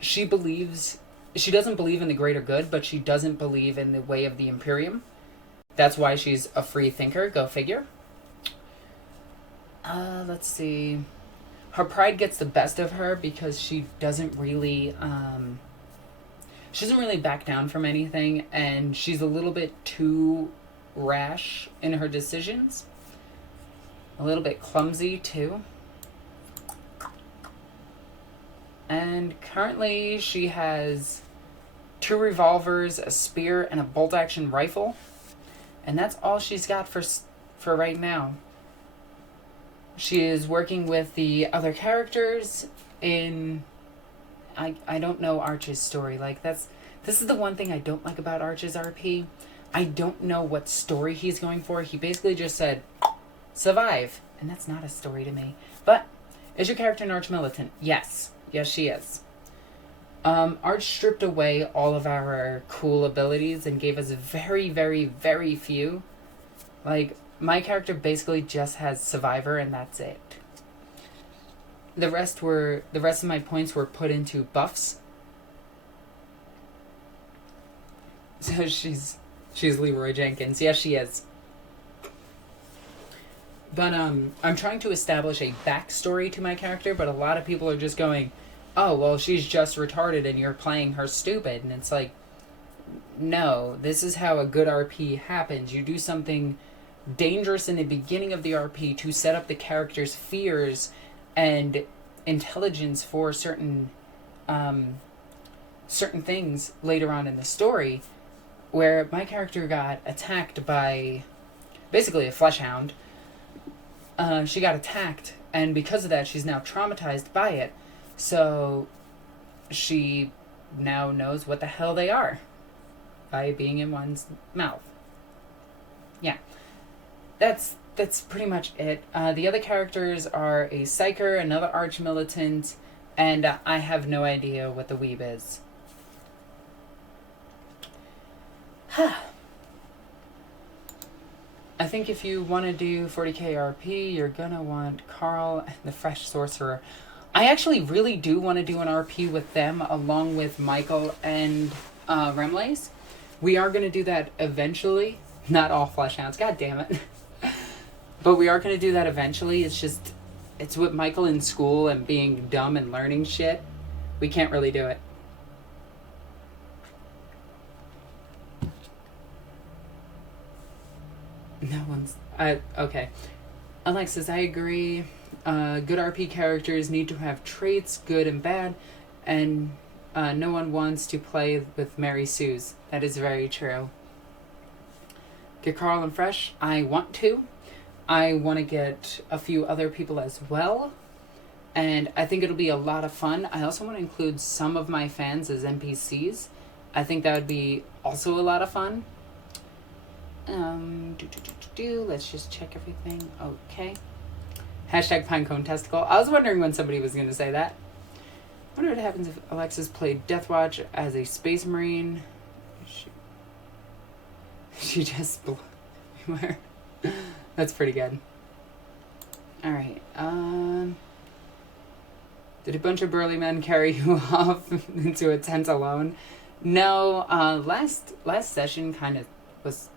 She doesn't believe in the greater good, but she doesn't believe in the way of the Imperium. That's why she's a free thinker. Go figure. Let's see. Her pride gets the best of her because she doesn't really back down from anything, and she's a little bit too rash in her decisions. A little bit clumsy too. And currently she has 2 revolvers, a spear, and a bolt-action rifle. And that's all she's got for right now. She is working with the other characters in... I don't know Arch's story. Like, this is the one thing I don't like about Arch's RP. I don't know what story he's going for. He basically just said, survive. And that's not a story to me. But, is your character an Arch-Militant? Yes. Yes, she is. Arch stripped away all of our cool abilities and gave us very, very, very few. Like, my character basically just has Survivor, and that's it. the rest of my points were put into buffs. So she's Leroy Jenkins. Yes, she is. But I'm trying to establish a backstory to my character, but a lot of people are just going, oh, well, she's just retarded and you're playing her stupid. And it's like, no, this is how a good RP happens. You do something dangerous in the beginning of the RP to set up the character's fears and intelligence for certain things later on in the story, where my character got attacked by basically a flesh hound. She got attacked, and because of that, she's now traumatized by it. So she now knows what the hell they are by being in one's mouth. Yeah. That's pretty much it. The other characters are a psyker, another arch-militant, and I have no idea what the weeb is. I think if you want to do 40k RP, you're going to want Carl and the Fresh Sorcerer. I actually really do want to do an RP with them along with Michael and Remlace. We are going to do that eventually. Not all flesh hounds, god damn it. But we are going to do that eventually. It's just, it's with Michael in school and being dumb and learning shit. We can't really do it. No one's... okay. Alexis, I agree. Good RP characters need to have traits, good and bad, and no one wants to play with Mary Sue's. That is very true. Get Carl and Fresh. I want to. I want to get a few other people as well, and I think it'll be a lot of fun. I also want to include some of my fans as NPCs. I think that would be also a lot of fun. Let's just check everything. Okay. Hashtag Pinecone Testicle. I was wondering when somebody was going to say that. I wonder what happens if Alexis played Deathwatch as a Space Marine. She just blew where? That's pretty good. Alright. Did a bunch of burly men carry you off into a tent alone? No. Last session kind of was...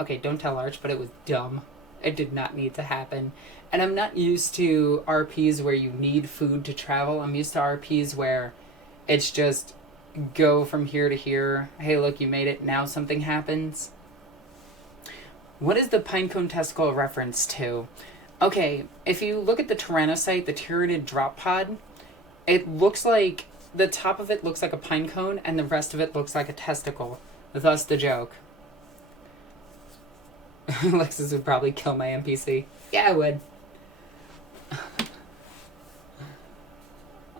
Okay, don't tell Arch, but it was dumb. It did not need to happen. And I'm not used to RPs where you need food to travel. I'm used to RPs where it's just go from here to here. Hey, look, you made it. Now something happens. What is the Pinecone Testicle a reference to? Okay, if you look at the Tyrannocyte, the Tyranid drop pod, it looks like... The top of it looks like a pinecone, and the rest of it looks like a testicle. Thus the joke. Alexis would probably kill my NPC. Yeah, I would.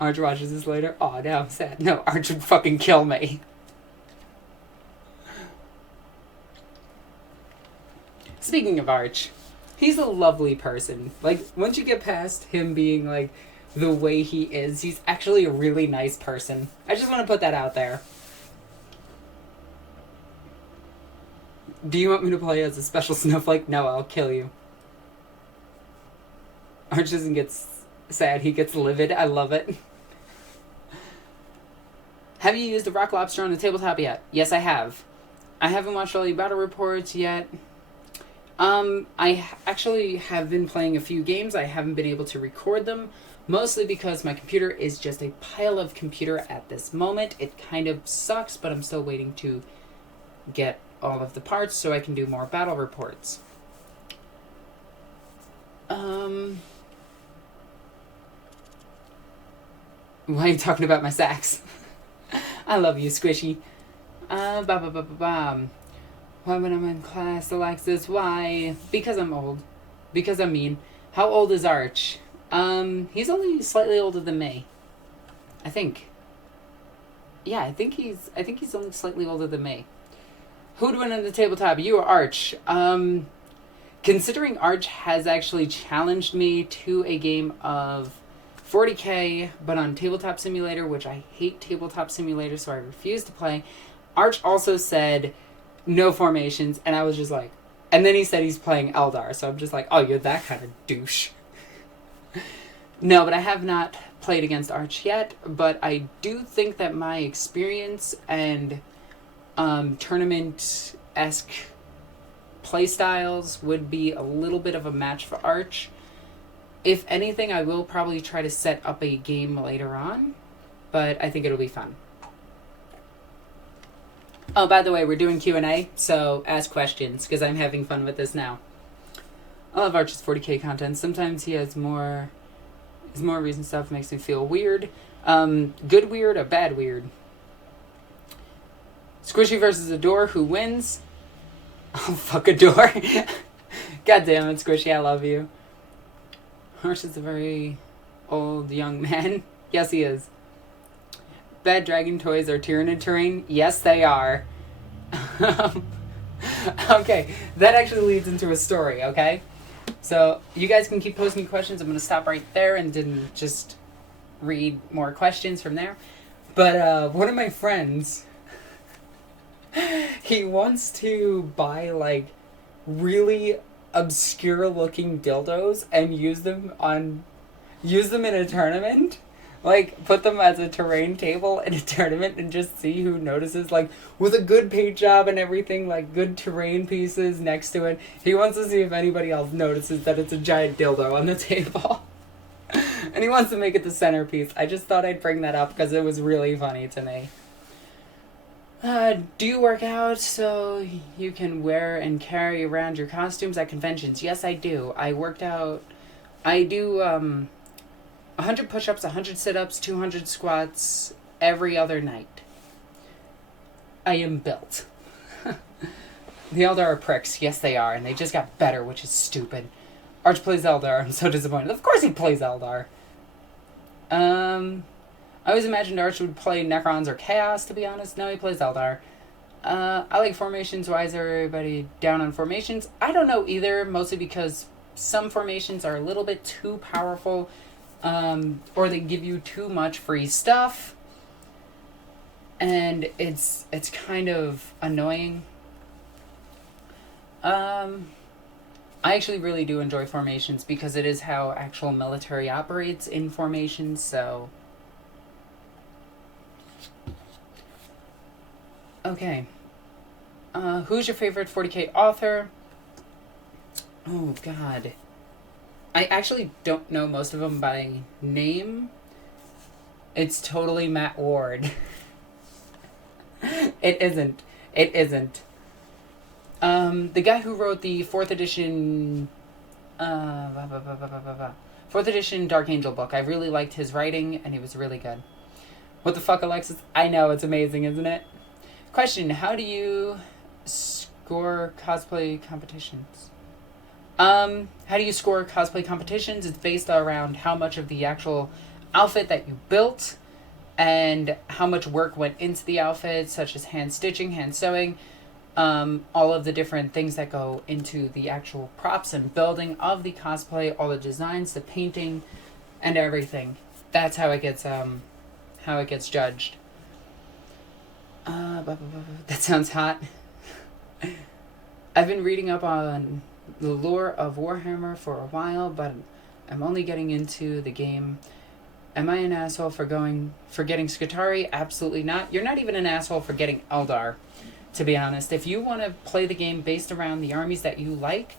Arch watches this later. Aw, now I'm sad. No, Arch would fucking kill me. Speaking of Arch, he's a lovely person. Like, once you get past him being, like, the way he is, he's actually a really nice person. I just want to put that out there. Do you want me to play as a special snowflake? No, I'll kill you. Arch doesn't get sad, he gets livid. I love it. Have you used the rock lobster on the tabletop yet? Yes, I have. I haven't watched all your battle reports yet. I actually have been playing a few games. I haven't been able to record them, mostly because my computer is just a pile of computer at this moment. It kind of sucks, but I'm still waiting to get all of the parts so I can do more battle reports. Why are you talking about my sacks? I love you, Squishy. Why when I'm in class, Alexis? Why? Because I'm old. Because I'm mean. How old is Arch? He's only slightly older than me. I think. Yeah, I think he's only slightly older than me. Who'd win on the tabletop? You or Arch? Considering Arch has actually challenged me to a game of 40k, but on Tabletop Simulator, which I hate Tabletop Simulator, so I refuse to play. Arch also said no formations, and I was just like... And then he said he's playing Eldar, so I'm just like, oh, you're that kind of douche. No, but I have not played against Arch yet, but I do think that my experience and tournament-esque playstyles would be a little bit of a match for Arch. If anything, I will probably try to set up a game later on, but I think it'll be fun. Oh, by the way, we're doing Q&A, so ask questions, because I'm having fun with this now. I love Arch's 40k content. Sometimes he has more recent stuff makes me feel weird. Good weird or bad weird? Squishy versus Adore, who wins? Oh, fuck Adore. God damn it, Squishy, I love you. Arch is a very old young man. Yes, he is. Bad dragon toys are tyrannid terrain? Yes, they are. Okay, that actually leads into a story, okay? So, you guys can keep posting questions. I'm going to stop right there and then just read more questions from there. But, one of my friends, he wants to buy, like, really obscure-looking dildos and use them in a tournament. Like, put them as a terrain table in a tournament and just see who notices, like, with a good paint job and everything, like, good terrain pieces next to it. He wants to see if anybody else notices that it's a giant dildo on the table. And he wants to make it the centerpiece. I just thought I'd bring that up because it was really funny to me. Do you work out so you can wear and carry around your costumes at conventions? Yes, I do. I worked out. I do, 100 push-ups, 100 sit-ups, 200 squats every other night. I am built. The Eldar are pricks. Yes, they are. And they just got better, which is stupid. Arch plays Eldar. I'm so disappointed. Of course he plays Eldar. I always imagined Arch would play Necrons or Chaos, to be honest. No, he plays Eldar. I like formations. Why is everybody down on formations? I don't know either, mostly because some formations are a little bit too powerful. Or they give you too much free stuff, and it's kind of annoying. I actually really do enjoy formations because it is how actual military operates in formations, so. Okay. Who's your favorite 40k author? Oh, God. I actually don't know most of them by name. It's totally Matt Ward. It isn't. The guy who wrote the 4th edition... 4th edition Dark Angel book. I really liked his writing, and he was really good. What the fuck, Alexis? I know, it's amazing, isn't it? Question, how do you score cosplay competitions? How do you score cosplay competitions? It's based around how much of the actual outfit that you built and how much work went into the outfit, such as hand stitching, hand sewing, all of the different things that go into the actual props and building of the cosplay, all the designs, the painting, and everything. That's how it gets judged. That sounds hot. I've been reading up on the lore of Warhammer for a while, but I'm only getting into the game. Am I an asshole for getting Skitarii? Absolutely not. You're not even an asshole for getting Eldar, to be honest. If you want to play the game based around the armies that you like,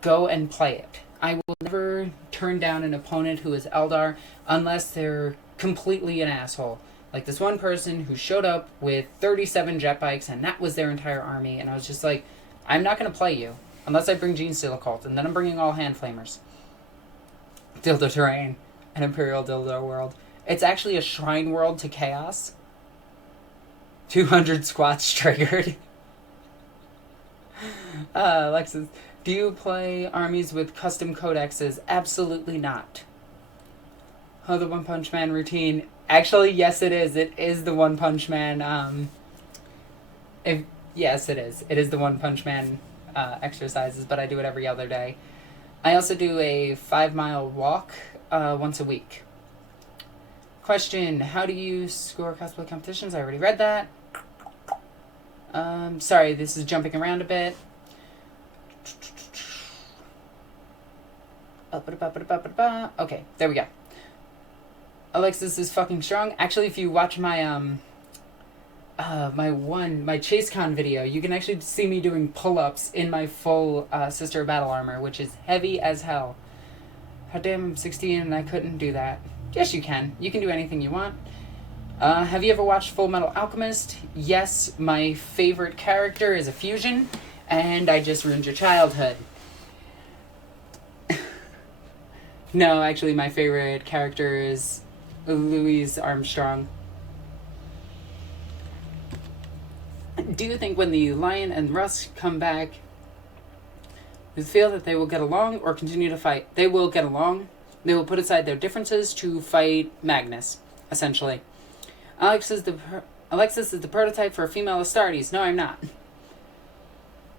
go and play it. I will never turn down an opponent who is Eldar unless they're completely an asshole. Like this one person who showed up with 37 jet bikes and that was their entire army, and I was just like, I'm not going to play you. Unless I bring Genestealer Cult, and then I'm bringing all hand flamers. Dildo Terrain, an Imperial Dildo World. It's actually a shrine world to Chaos. 200 squats triggered. Alexis, do you play armies with custom codexes? Absolutely not. Oh, the One Punch Man routine. Actually, yes, it is. It is the One Punch Man. Yes, it is. It is the One Punch Man exercises, but I do it every other day. I also do a 5-mile walk once a week. Question, how do you score cosplay competitions? I already read that. Sorry, this is jumping around a bit. Okay, there we go. Alexis is fucking strong. Actually, if you watch my my ChaseCon video, you can actually see me doing pull-ups in my full Sister of Battle armor, which is heavy as hell. How damn, I'm 16 and I couldn't do that. Yes, you can. You can do anything you want. Have you ever watched Full Metal Alchemist? Yes, my favorite character is a fusion, and I just ruined your childhood. No, actually, my favorite character is Louise Armstrong. Do you think when the Lion and Russ come back, you feel that they will get along or continue to fight? They will get along. They will put aside their differences to fight Magnus, essentially. Alexis is the prototype for a female Astartes. No, I'm not.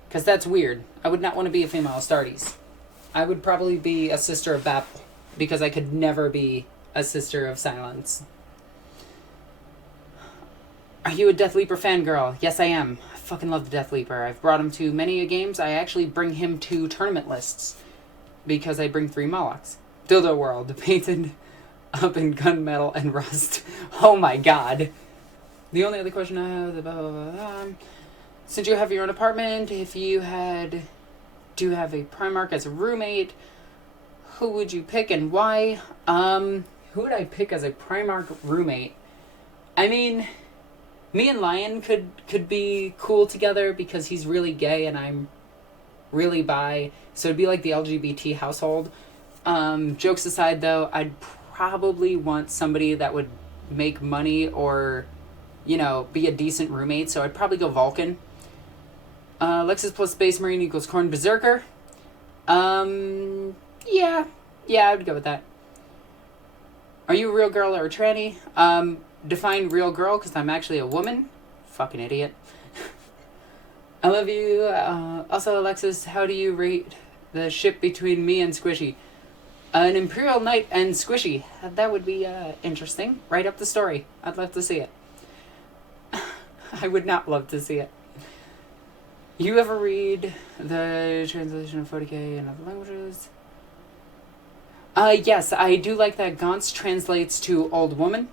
Because that's weird. I would not want to be a female Astartes. I would probably be a Sister of Battle, because I could never be a Sister of Silence. Are you a Death Leaper fangirl? Yes, I am. I fucking love the Death Leaper. I've brought him to many games. I actually bring him to tournament lists, because I bring 3 Molochs. Dildo World, painted up in gunmetal and rust. Oh my god. The only other question I have, blah, blah, blah. Since you have your own apartment, if you do have a Primarch as a roommate, who would you pick and why? Who would I pick as a Primarch roommate? I mean, me and Lion could be cool together because he's really gay and I'm really bi, so it'd be like the LGBT household. Jokes aside though, I'd probably want somebody that would make money or, you know, be a decent roommate, so I'd probably go Vulcan. Alexis plus Space Marine equals Corn Berserker. Yeah, I would go with that. Are you a real girl or a tranny? Define real girl, because I'm actually a woman. Fucking idiot. I love you. Also, Alexis, how do you rate the ship between me and Squishy? An Imperial Knight and Squishy. That would be interesting. Write up the story. I'd love to see it. I would not love to see it. You ever read the translation of 40k in other languages? Yes, I do like that Gaunt's translates to old woman.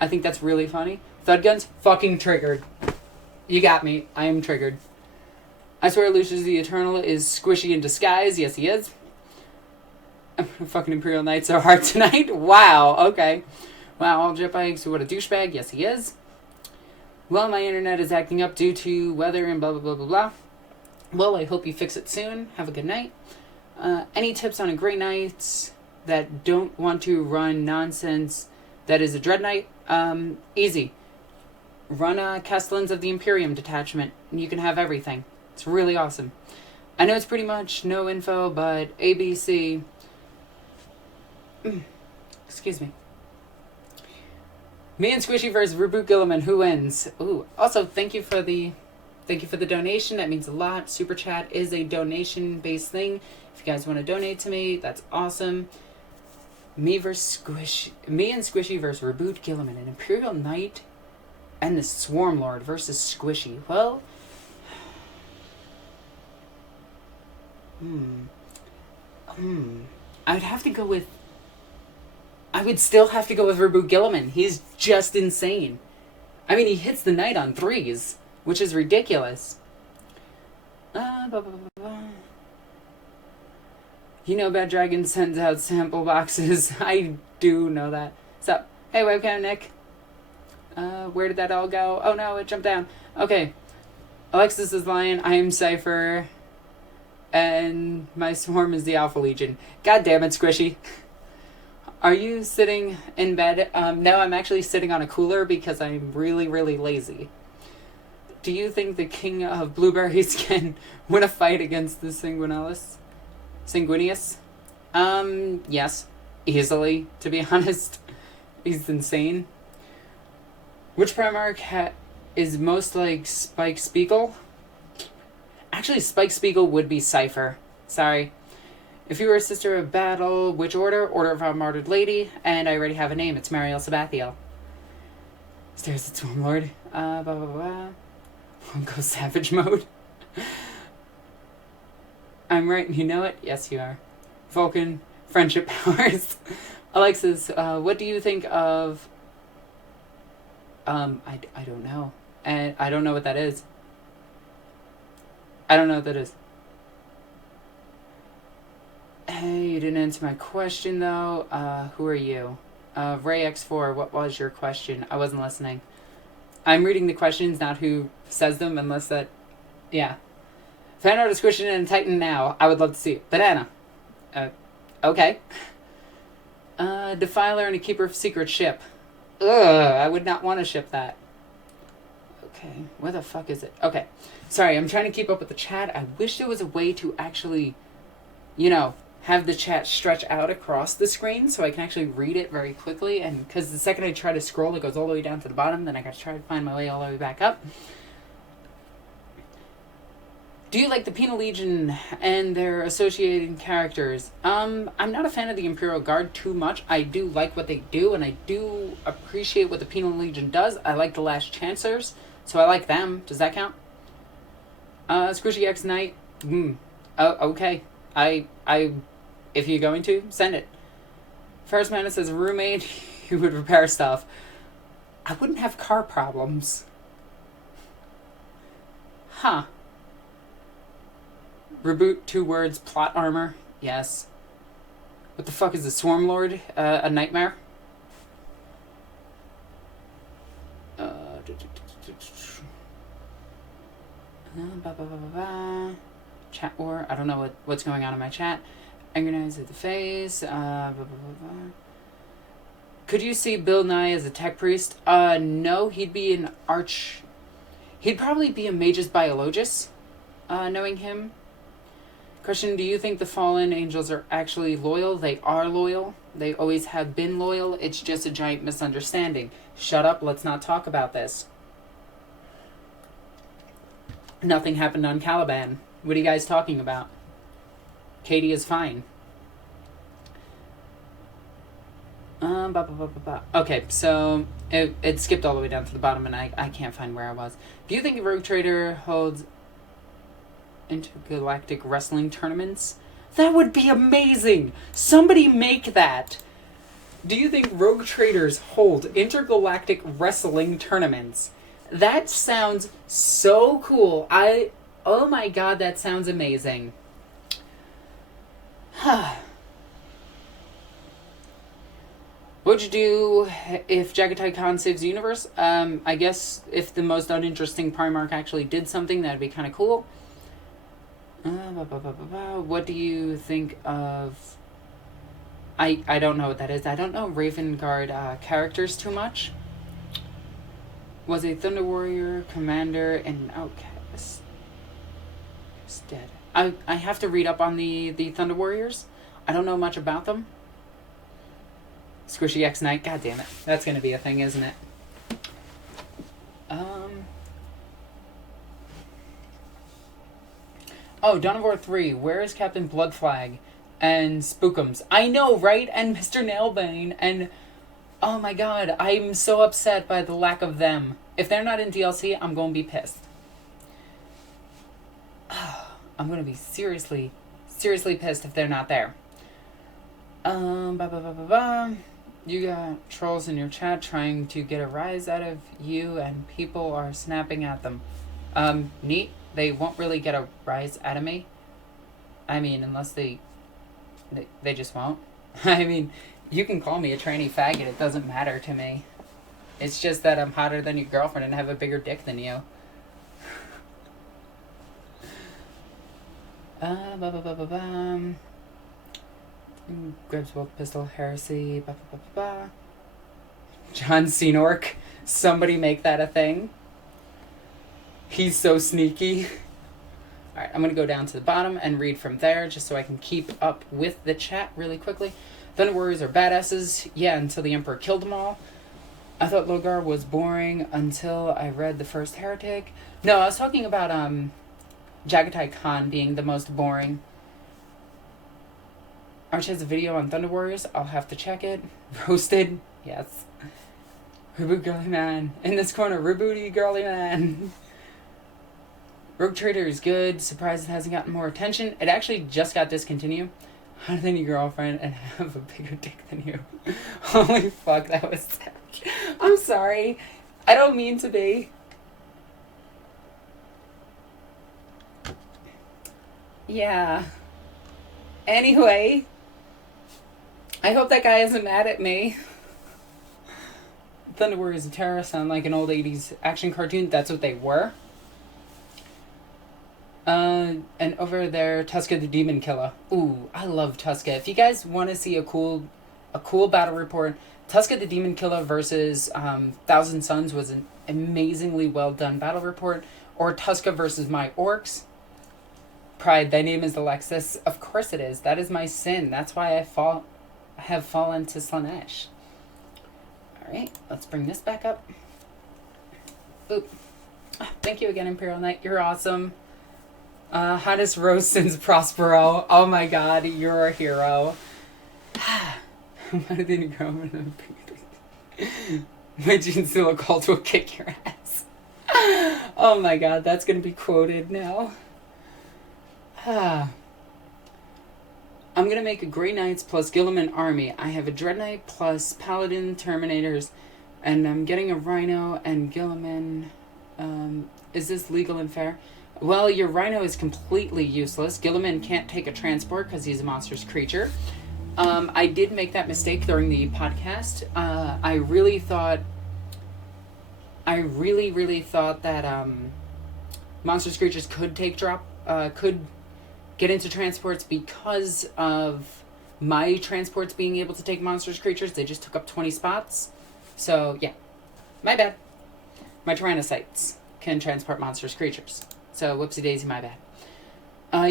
I think that's really funny. Thud guns, fucking triggered. You got me. I am triggered. I swear Lucius the Eternal is Squishy in disguise. Yes, he is. Fucking Imperial Knights are hard tonight. Wow, okay. Wow, all jet bikes, what a douchebag. Yes, he is. Well, my internet is acting up due to weather and blah, blah, blah, blah, blah. Well, I hope you fix it soon. Have a good night. Any tips on a Grey Knight that don't want to run nonsense that is a Dread Knight? Easy. Run a Castellans of the Imperium detachment, and you can have everything. It's really awesome. I know it's pretty much no info, but ABC... Excuse me. Me and Squishy versus Reboot Guilliman. Who wins? Ooh. Also, thank you for the donation. That means a lot. Super Chat is a donation-based thing. If you guys want to donate to me, that's awesome. Me and Squishy versus Reboot Guilliman. An Imperial Knight and the Swarm Lord versus Squishy. Well... I would still have to go with Reboot Guilliman. He's just insane. I mean, he hits the knight on 3s, which is ridiculous. You know Bad Dragon sends out sample boxes. I do know that. So, hey webcam Nick. Where did that all go? Oh no, it jumped down. Okay. Alexis is Lion. I am Cypher. And my swarm is the Alpha Legion. God damn it, Squishy. Are you sitting in bed? No, I'm actually sitting on a cooler because I'm really, really lazy. Do you think the King of Blueberries can win a fight against the Sanguinius? Yes. Easily, to be honest. He's insane. Which Primarch is most like Spike Spiegel? Actually, Spike Spiegel would be Cypher. Sorry. If you were a Sister of Battle, which order? Order of our Martyred Lady. And I already have a name. It's Mariel Sabathiel. Stairs at Storm Lord. Blah, blah, blah. Go Savage Mode. I'm right and you know it? Yes, you are. Vulcan. Friendship powers. Alexis, what do you think of... I don't know. And I don't know what that is. I don't know what that is. Hey, you didn't answer my question, though. Who are you? Ray X4, what was your question? I wasn't listening. I'm reading the questions, not who says them, unless that... Yeah. Fan art is Christian and Titan now. I would love to see it. Banana. Okay. Defiler and a Keeper of Secret ship. Ugh, I would not want to ship that. Okay, where the fuck is it? Okay. Sorry, I'm trying to keep up with the chat. I wish there was a way to actually, you know, have the chat stretch out across the screen so I can actually read it very quickly. And because the second I try to scroll, it goes all the way down to the bottom. Then I got to try to find my way all the way back up. Do you like the Penal Legion and their associated characters? I'm not a fan of the Imperial Guard too much. I do like what they do, and I do appreciate what the Penal Legion does. I like the Last Chancers, so I like them. Does that count? Squishy X Knight. Okay. If you're going to, send it. First Man says, roommate who would repair stuff. I wouldn't have car problems. Huh. Reboot, 2 words, plot armor. Yes. What the fuck is the Swarm Lord? A nightmare? Chat war. I don't know what's going on in my chat. Agonize at the face. Could you see Bill Nye as a tech priest? No, he'd be an arch... He'd probably be a Magus Biologus, knowing him. Question, do you think the fallen angels are actually loyal? They are loyal. They always have been loyal. It's just a giant misunderstanding. Shut up, let's not talk about this. Nothing happened on Caliban. What are you guys talking about? Katie is fine. Okay, so it skipped all the way down to the bottom and I can't find where I was. Do you think a Rogue Trader holds intergalactic wrestling tournaments? That would be amazing! Somebody make that! Do you think Rogue Traders hold intergalactic wrestling tournaments? That sounds so cool. Oh my god, that sounds amazing. What'd you do if Jagatai Khan saves the universe? I guess if the most uninteresting Primarch actually did something, that'd be kind of cool. What do you think of... I don't know what that is. I don't know Raven Guard characters too much. Was a Thunder Warrior, Commander, and Outcast. He's dead. I have to read up on the Thunder Warriors. I don't know much about them. Squishy X Knight. God damn it. That's going to be a thing, isn't it? Oh, Dawn of War 3. Where is Captain Bloodflag and Spookums? I know, right? And Mr. Nailbane. And, oh my god, I'm so upset by the lack of them. If they're not in DLC, I'm going to be pissed. I'm going to be seriously pissed if they're not there. You got trolls in your chat trying to get a rise out of you and people are snapping at them. Neat. They won't really get a rise out of me. I mean, unless they just won't. I mean, you can call me a tranny faggot. It doesn't matter to me. It's just that I'm hotter than your girlfriend and have a bigger dick than you. Grabs both pistol, heresy, John Cenork. Somebody make that a thing. He's so sneaky. Alright, I'm going to go down to the bottom and read from there just so I can keep up with the chat really quickly. Thunder Warriors are badasses. Yeah, until the Emperor killed them all. I thought Logar was boring until I read The First Heretic. No, I was talking about Jagatai Khan being the most boring. Arch has a video on Thunder Warriors. I'll have to check it. Roasted. Yes. Reboot girly man. In this corner, rebooty girly man. Rogue Trader is good. Surprised it hasn't gotten more attention. It actually just got discontinued. hotter than your girlfriend and have a bigger dick than you. Holy fuck, that was savage. I'm sorry. I don't mean to be. Yeah. Anyway, I hope that guy isn't mad at me. Thunder Warriors of Terror sound like an old 80s action cartoon. That's what they were. And over there, Tuska the Demon Killer. Ooh, I love Tuska. If you guys want to see a cool battle report, Tuska the Demon Killer versus Thousand Suns was an amazingly well done battle report. Or Tuska versus my orks. Pride, thy name is Alexis. Of course it is. That is my sin. That's why I have fallen to Slanesh. Alright, let's bring this back up. Oop. Thank you again, Imperial Knight. You're awesome. Hottest roast since Prospero. Oh my god, you're a hero. Why did you grow in my Genestealer cult will kick your ass. Oh my god, that's gonna be quoted now. I'm gonna make a Grey Knights plus Guilliman army. I have a Dread Knight plus Paladin Terminators, and I'm getting a Rhino and Guilliman. Is this legal and fair? Well, your Rhino is completely useless. Guilliman can't take a transport because he's a monstrous creature. I did make that mistake during the podcast. I really thought that monstrous creatures could could get into transports because of my transports being able to take monstrous creatures. They just took up 20 spots. So, yeah. My bad. My Tyrannocytes can transport monstrous creatures. So, whoopsie daisy, my bad.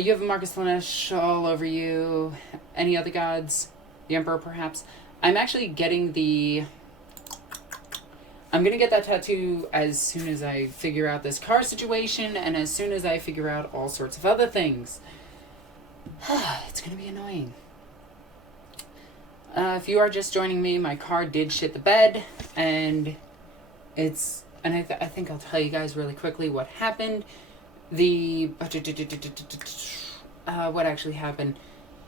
You have a Marcus Slanesh all over you. Any other gods? The Emperor, perhaps? I'm actually getting I'm going to get that tattoo as soon as I figure out this car situation and as soon as I figure out all sorts of other things. It's going to be annoying. If you are just joining me, my car did shit the bed, and I think I'll tell you guys really quickly what happened. What actually happened?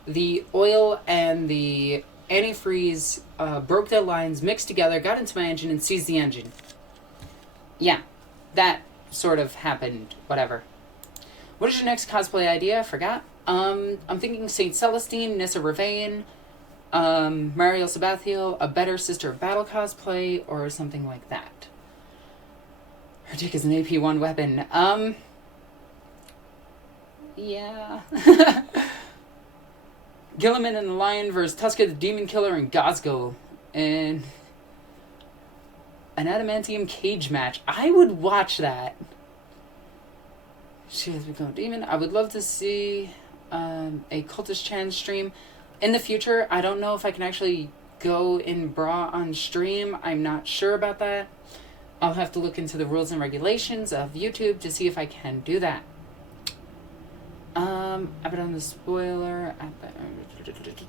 The oil and the antifreeze broke their lines, mixed together, got into my engine, and seized the engine. Yeah, that sort of happened. Whatever. What is your next cosplay idea? I forgot. I'm thinking Saint Celestine, Nissa Ravain, Mariel Sabathiel, a better Sister of Battle cosplay, or something like that. Her dick is an AP1 weapon. Yeah. Guilliman and the Lion versus Tuska the Demon Killer and Gosgo. And an adamantium cage match. I would watch that. She has become a demon. I would love to see a Cultist Chan stream. In the future, I don't know if I can actually go in bra on stream. I'm not sure about that. I'll have to look into the rules and regulations of YouTube to see if I can do that. I bet on the spoiler.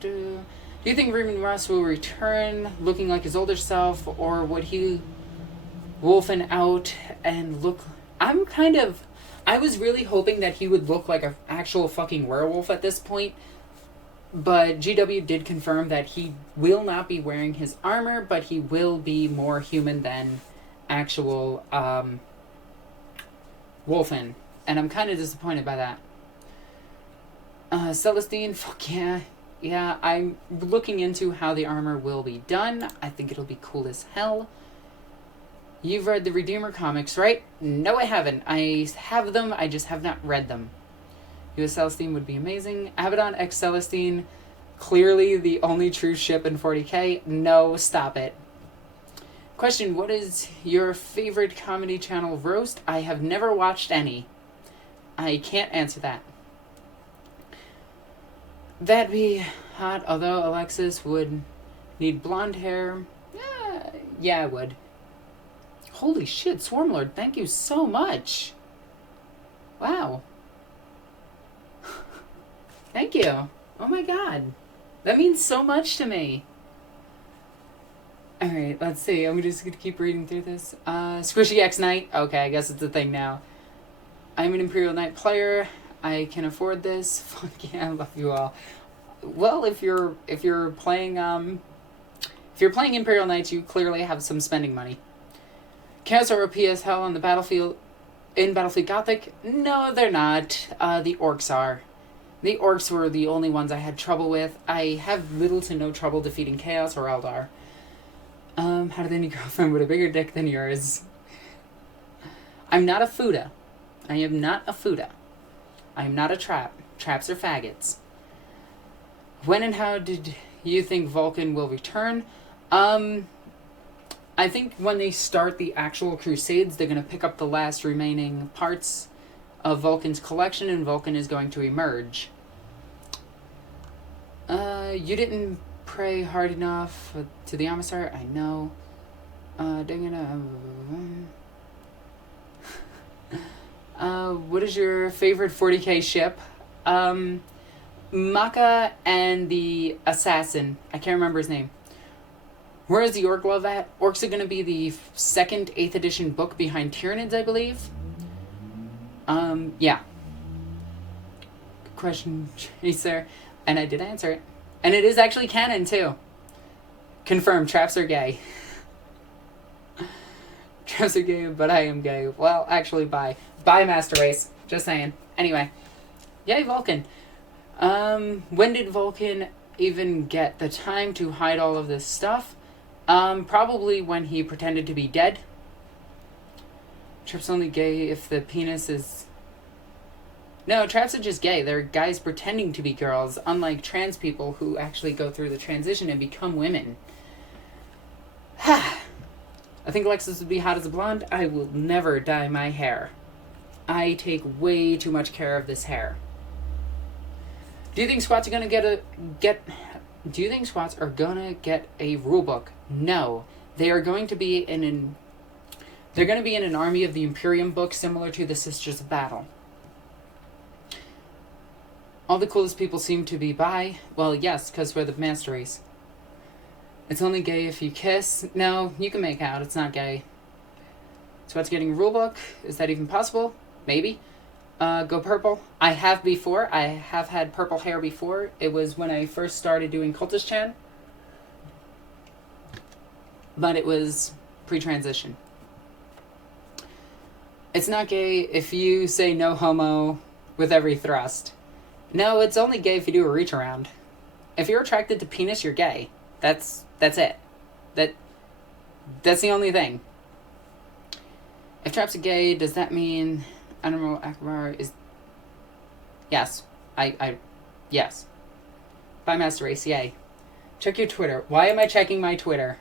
Do you think Raymond Ross will return looking like his older self, or would he wolfen out and look... I was really hoping that he would look like an actual fucking werewolf at this point. But GW did confirm that he will not be wearing his armor, but he will be more human than actual wolfen. And I'm kind of disappointed by that. Celestine, fuck yeah. Yeah, I'm looking into how the armor will be done. I think it'll be cool as hell. You've read the Redeemer comics, right? No, I haven't. I have them, I just have not read them. US Celestine would be amazing. Abaddon X Celestine, clearly the only true ship in 40k. No, stop it. Question, what is your favorite comedy channel roast? I have never watched any. I can't answer that. That'd be hot, although Alexis would need blonde hair. Yeah, I would. Holy shit, Swarmlord, thank you so much. Wow. Thank you. Oh my god. That means so much to me. Alright, let's see. I'm just going to keep reading through this. Squishy X Knight. Okay, I guess it's a thing now. I'm an Imperial Knight player. I can afford this. Fuck yeah, I love you all. well, if you're playing Imperial Knights, you clearly have some spending money. Chaos are OP as hell on the battlefield in Battlefield Gothic. No, they're not. The orks are. The orks were the only ones I had trouble with. I have little to no trouble defeating Chaos or Eldar. How did any girlfriend with a bigger dick than yours? I'm not a Fuda. I am not a Fuda. I am not a trap. Traps are faggots. When and how did you think Vulcan will return? I think when they start the actual Crusades, they're going to pick up the last remaining parts of Vulcan's collection, and Vulcan is going to emerge. You didn't pray hard enough to the Emissary. I know. What is your favorite 40k ship? Maka and the Assassin. I can't remember his name. Where is the Orc Love at? Orcs are going to be the second 8th edition book behind Tyranids, I believe. Yeah. Good question, Chaser. And I did answer it. And it is actually canon, too. Confirmed, traps are gay. Traps are gay, but I am gay. Well, actually, bye. Bye, Master Race. Just saying. Anyway. Yay, Vulcan. When did Vulcan even get the time to hide all of this stuff? Probably when he pretended to be dead. Traps only gay if the penis is... No, traps are just gay. They're guys pretending to be girls, unlike trans people who actually go through the transition and become women. I think Alexis would be hot as a blonde. I will never dye my hair. I take way too much care of this hair. Do you think squats are gonna Do you think squats are gonna get a rulebook? No, they are going to be in an. They're going to be in an Army of the Imperium book similar to the Sisters of Battle. All the coolest people seem to be bi. Well, yes, because we're the master race. It's only gay if you kiss. No, you can make out. It's not gay. Squats getting a rulebook. Is that even possible? Maybe. Go purple. I have before. I have had purple hair before. It was when I first started doing Cultist Chan. But it was pre-transition. It's not gay if you say no homo with every thrust. No, it's only gay if you do a reach around. If you're attracted to penis, you're gay. That's it. That's the only thing. If traps are gay, does that mean Admiral Akbar is... Yes. Yes. Bye, Master Race, yay. Check your Twitter. Why am I checking my Twitter?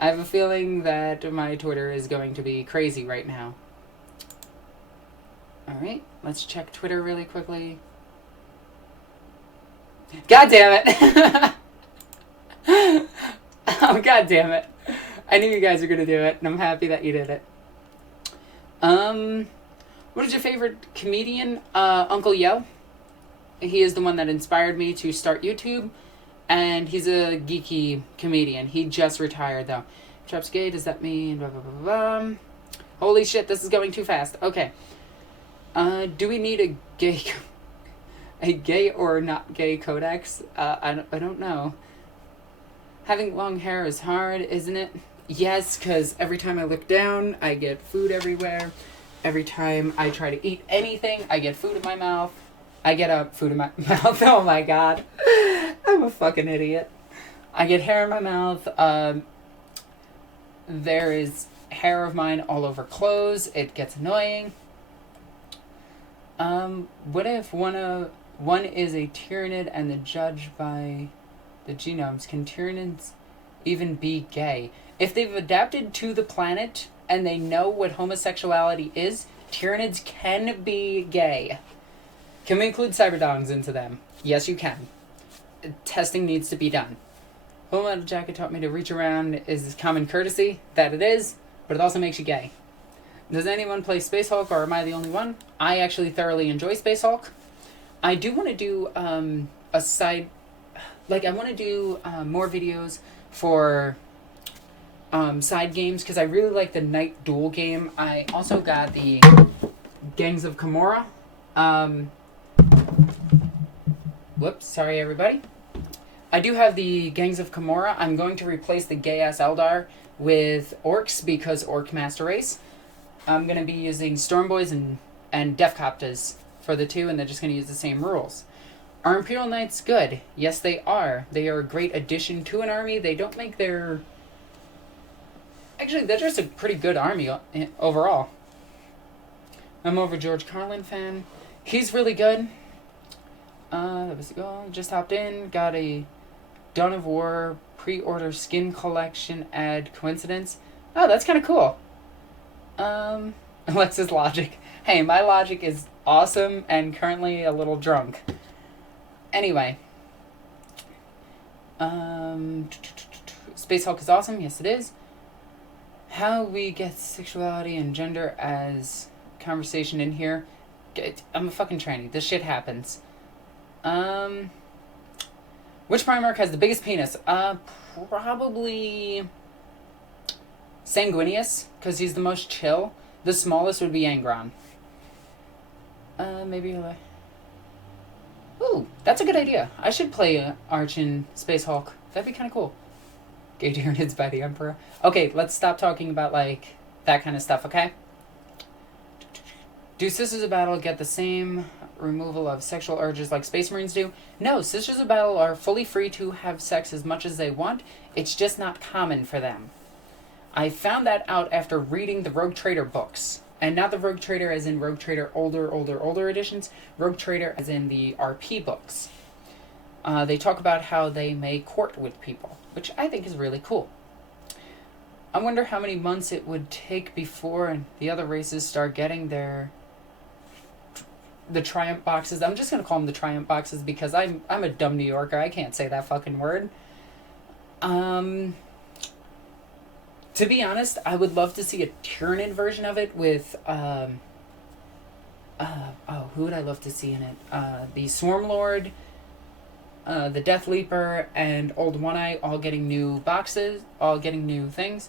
I have a feeling that my Twitter is going to be crazy right now. Alright, let's check Twitter really quickly. God damn it! Oh, god damn it. I knew you guys were going to do it, and I'm happy that you did it. What is your favorite comedian? Uncle Yo. He is the one that inspired me to start YouTube. And he's a geeky comedian. He just retired, though. Traps gay, does that mean... Blah, blah, blah, blah. Holy shit, this is going too fast. Okay. Do we need a gay... a gay or not gay codex? I don't know. Having long hair is hard, isn't it? Yes, because every time I look down, I get food everywhere. Every time I try to eat anything, I get food in my mouth. I get food in my mouth. Oh my god. I'm a fucking idiot. I get hair in my mouth. There is hair of mine all over clothes. It gets annoying. What if one is a tyranid and the judge by the genomes? Can tyranids even be gay? If they've adapted to the planet and they know what homosexuality is, tyranids can be gay. Can we include cyberdongs into them? Yes, you can. Testing needs to be done. Full Metal Jacket taught me to reach around is common courtesy. That it is, but it also makes you gay. Does anyone play Space Hulk, or am I the only one? I actually thoroughly enjoy Space Hulk. I do want to do a side... Like, I want to do more videos for side games, because I really like the Night Duel game. I also got the Gangs of Gamorra. Whoops, sorry everybody. I do have the Gangs of Kimura. I'm going to replace the gay-ass Eldar with orks because orc master race. I'm going to be using Stormboys and Defcoptas for the two, and they're just going to use the same rules. Are Imperial Knights good? Yes, they are. They are a great addition to an army. They don't make their... Actually, they're just a pretty good army overall. I'm more of a George Carlin fan. He's really good. That was the goal. Just hopped in. Got a Dawn of War pre-order skin collection ad coincidence. Oh, that's kind of cool. Alexis logic. Hey, my logic is awesome and currently a little drunk. Anyway. Space Hulk is awesome. Yes, it is. How we get sexuality and gender as conversation in here. I'm a fucking tranny. This shit happens. Which Primarch has the biggest penis? Probably Sanguinius, because he's the most chill. The smallest would be Angron. Maybe... Ooh, that's a good idea. I should play Arch in Space Hulk. That'd be kind of cool. Gay tyranids by the Emperor. Okay, let's stop talking about, like, that kind of stuff, okay? Do Sisters of Battle get the same removal of sexual urges like Space Marines do? No, Sisters of Battle are fully free to have sex as much as they want. It's just not common for them. I found that out after reading the Rogue Trader books. And not the Rogue Trader as in Rogue Trader older editions. Rogue Trader as in the RP books. They talk about how they may court with people, which I think is really cool. I wonder how many months it would take before the other races start getting the Triumph boxes. I'm just going to call them the Triumph boxes because I'm a dumb New Yorker. I can't say that fucking word. To be honest, I would love to see a Tyranid version of it with, who would I love to see in it? The Swarmlord, the Death Leaper, and Old One-Eye all getting new boxes, all getting new things.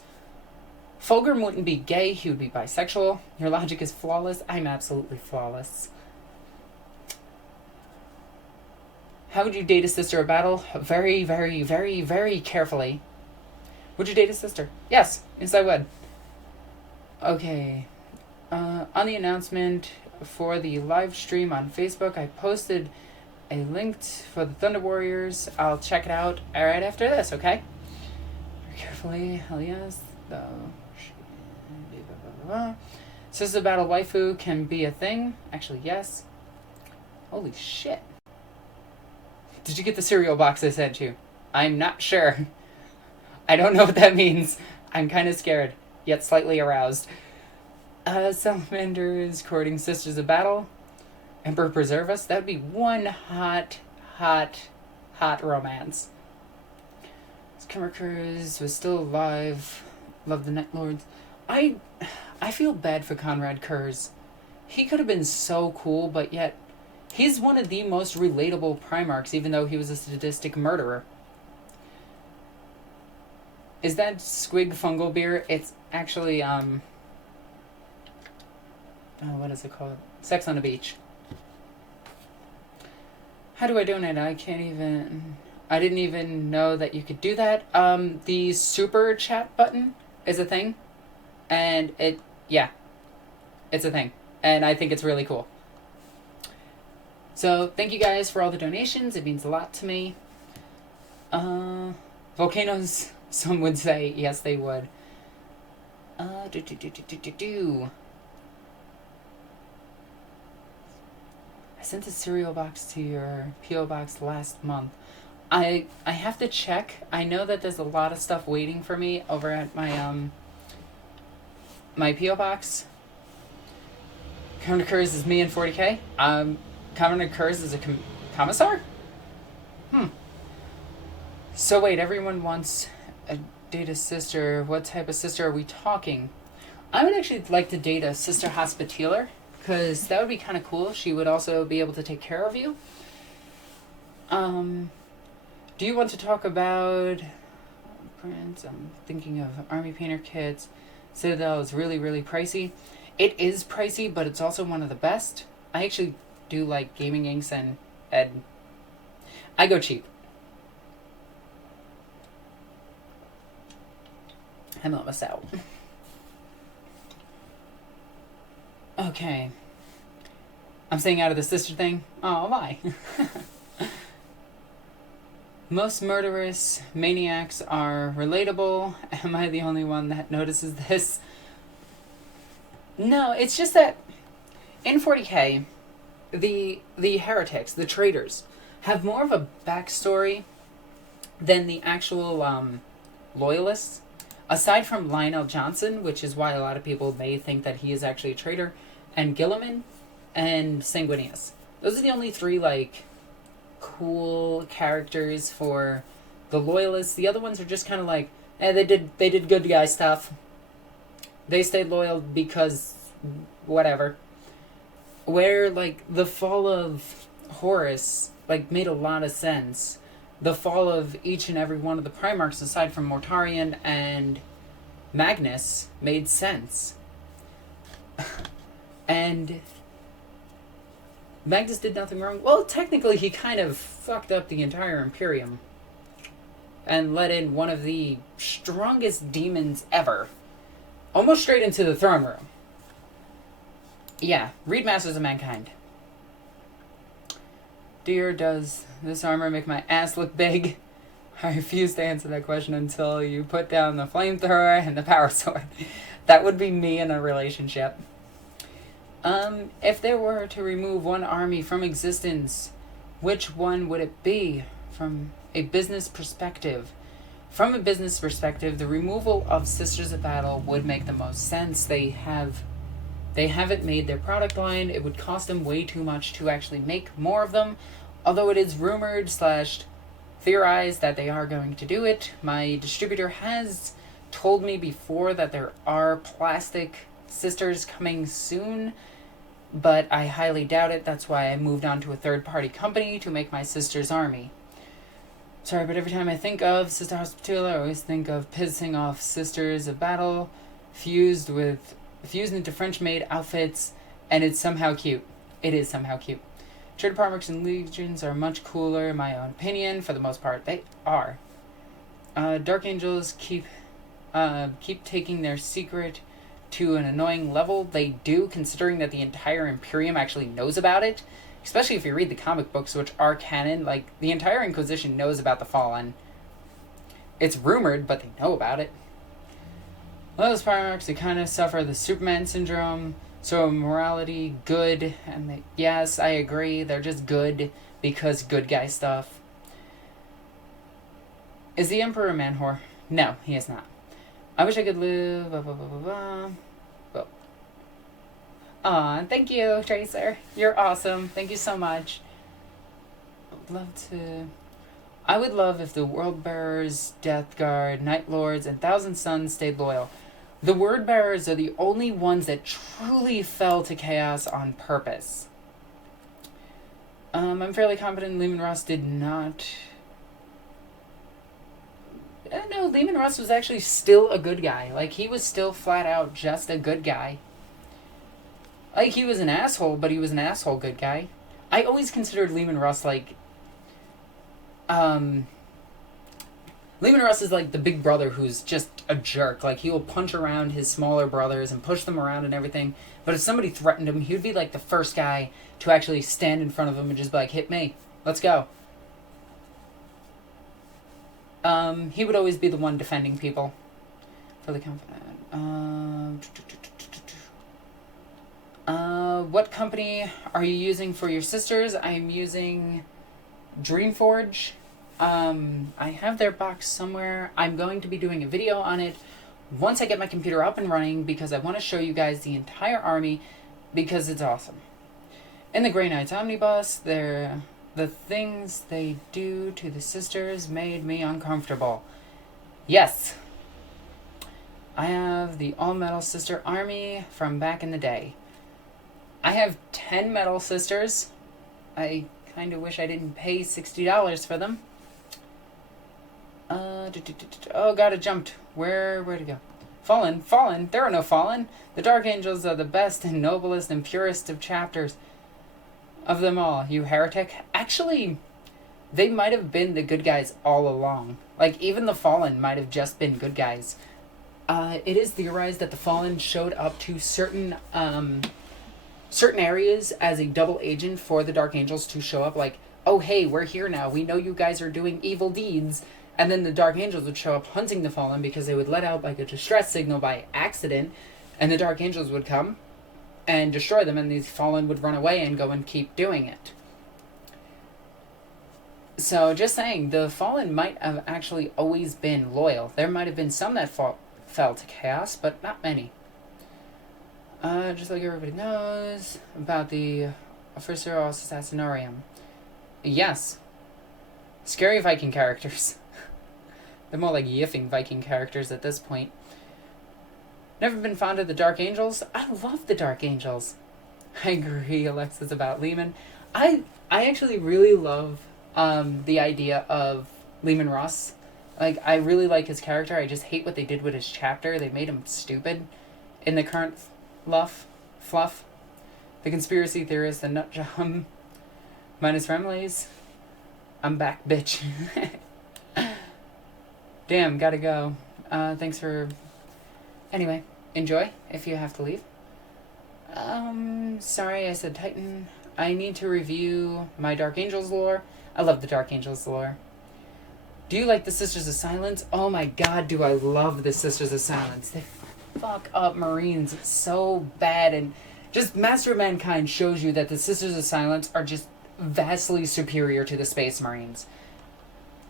Fulgrim wouldn't be gay, he would be bisexual. Your logic is flawless. I'm absolutely flawless. How would you date a sister of battle? Very, very, very, very carefully. Would you date a sister? Yes. Yes, I would. Okay. On the announcement for the live stream on Facebook, I posted a link for the Thunder Warriors. I'll check it out right after this, okay? Very carefully. Hell yes. Though. Sisters of Battle waifu can be a thing. Actually, yes. Holy shit. Did you get the cereal box I sent you? I'm not sure. I don't know what that means. I'm kind of scared, yet slightly aroused. Salamander is courting Sisters of Battle. Emperor preserve us. That would be one hot romance. Skimmerkers was still alive. Love the Night Lords. I feel bad for Conrad Kurz. He could have been so cool, but yet he's one of the most relatable Primarchs, even though he was a sadistic murderer. Is that Squig fungal beer? It's actually, what is it called? Sex on the Beach. How do I donate? I didn't even know that you could do that. The super chat button is a thing. And it's a thing. And I think it's really cool. So, thank you guys for all the donations. It means a lot to me. Volcanoes, some would say. Yes, they would. I sent a cereal box to your P.O.Box last month. I have to check. I know that there's a lot of stuff waiting for me over at my my P.O. Box. Commander Kurz is me and 40k. Commander Kurz is a commissar? So wait, everyone wants a date a sister. What type of sister are we talking? I would actually like to date a sister hospitaller, because that would be kind of cool. She would also be able to take care of you. Do you want to talk about prints? I'm thinking of army painter kits. Citadel is really, really pricey. It is pricey, but it's also one of the best. I actually do like gaming inks and I go cheap. I'm almost out. Okay. I'm staying out of the sister thing. Oh, why? Most murderous maniacs are relatable. Am I the only one that notices this? No, it's just that in 40k, the heretics, the traitors, have more of a backstory than the actual loyalists. Aside from Lionel Johnson, which is why a lot of people may think that he is actually a traitor, and Guilliman and Sanguinius. Those are the only three, like, cool characters for the loyalists. The other ones are just kind of like, they did good guy stuff. They stayed loyal because whatever. Where, like, the fall of Horus, like, made a lot of sense. The fall of each and every one of the Primarchs, aside from Mortarion and Magnus, made sense. And Magnus did nothing wrong. Well, technically, he kind of fucked up the entire Imperium and let in one of the strongest demons ever. Almost straight into the throne room. Yeah, read Masters of Mankind. Dear, does this armor make my ass look big? I refuse to answer that question until you put down the flamethrower and the power sword. That would be me in a relationship. If there were to remove one army from existence, which one would it be from a business perspective? From a business perspective, the removal of Sisters of Battle would make the most sense. They haven't made their product line. It would cost them way too much to actually make more of them. Although it is rumored / theorized that they are going to do it. My distributor has told me before that there are plastic sisters coming soon, but I highly doubt it. That's why I moved on to a third-party company to make my sister's army. Sorry, but every time I think of Sister Hospitaller, I always think of pissing off Sisters of Battle, fused into French-made outfits, and it's somehow cute. It is somehow cute. Traitor Primarchs and Legions are much cooler, in my own opinion. For the most part, they are. Dark Angels keep taking their secret to an annoying level. They do, considering that the entire Imperium actually knows about it. Especially if you read the comic books, which are canon. Like, the entire Inquisition knows about the Fallen. It's rumored, but they know about it. Those Primarchs, they kind of suffer the Superman syndrome. So morality, good, and yes, I agree, they're just good because good guy stuff. Is the Emperor a man whore? No, he is not. I wish I could live, blah, blah, blah, blah, blah. Well. Aw, thank you, Tracer. You're awesome. Thank you so much. I would love if the World Bearers, Death Guard, Night Lords, and Thousand Suns stayed loyal. The Word Bearers are the only ones that truly fell to chaos on purpose. I'm fairly confident Lehman Russ did not... No, Lehman Russ was actually still a good guy. Like, he was still flat out just a good guy. Like, he was an asshole, but he was an asshole good guy. I always considered Lehman Russ, like... Lehman Russ is like the big brother who's just a jerk. Like, he will punch around his smaller brothers and push them around and everything. But if somebody threatened him, he would be like the first guy to actually stand in front of him and just be like, hit me. Let's go. He would always be the one defending people. For the confident. What company are you using for your sisters? I'm using Dreamforge. I have their box somewhere. I'm going to be doing a video on it once I get my computer up and running because I want to show you guys the entire army because it's awesome. In the Grey Knights Omnibus, the things they do to the sisters made me uncomfortable. Yes. I have the all-metal sister army from back in the day. I have 10 metal sisters. I kind of wish I didn't pay $60 for them. Oh god, it jumped. Where'd it go? Fallen. There are no fallen. The Dark Angels are the best and noblest and purest of chapters of them all, you heretic. Actually, they might have been the good guys all along. Like, even the Fallen might have just been good guys. It is theorized that the Fallen showed up to certain areas as a double agent for the Dark Angels to show up, like, oh, hey, we're here now. We know you guys are doing evil deeds. And then the Dark Angels would show up hunting the Fallen because they would let out, like, a distress signal by accident. And the Dark Angels would come and destroy them, and these Fallen would run away and go and keep doing it. So, just saying, the Fallen might have actually always been loyal. There might have been some that fell to chaos, but not many. Just like everybody knows about the Officer Assassinarium. Yes. Scary Viking characters. They're more like yiffing Viking characters at this point. Never been fond of the Dark Angels. I love the Dark Angels. I agree, Alexis, about Lehman. I actually really love the idea of Lehman Russ. Like, I really like his character. I just hate what they did with his chapter. They made him stupid in the current fluff. The conspiracy theorist, the nut job, minus Remley's. I'm back, bitch. Damn, gotta go. Thanks for... Anyway, enjoy if you have to leave. Sorry I said Titan. I need to review my Dark Angels lore. I love the Dark Angels lore. Do you like the Sisters of Silence? Oh my god, do I love the Sisters of Silence. They fuck up Marines so bad, and just Master of Mankind shows you that the Sisters of Silence are just vastly superior to the Space Marines.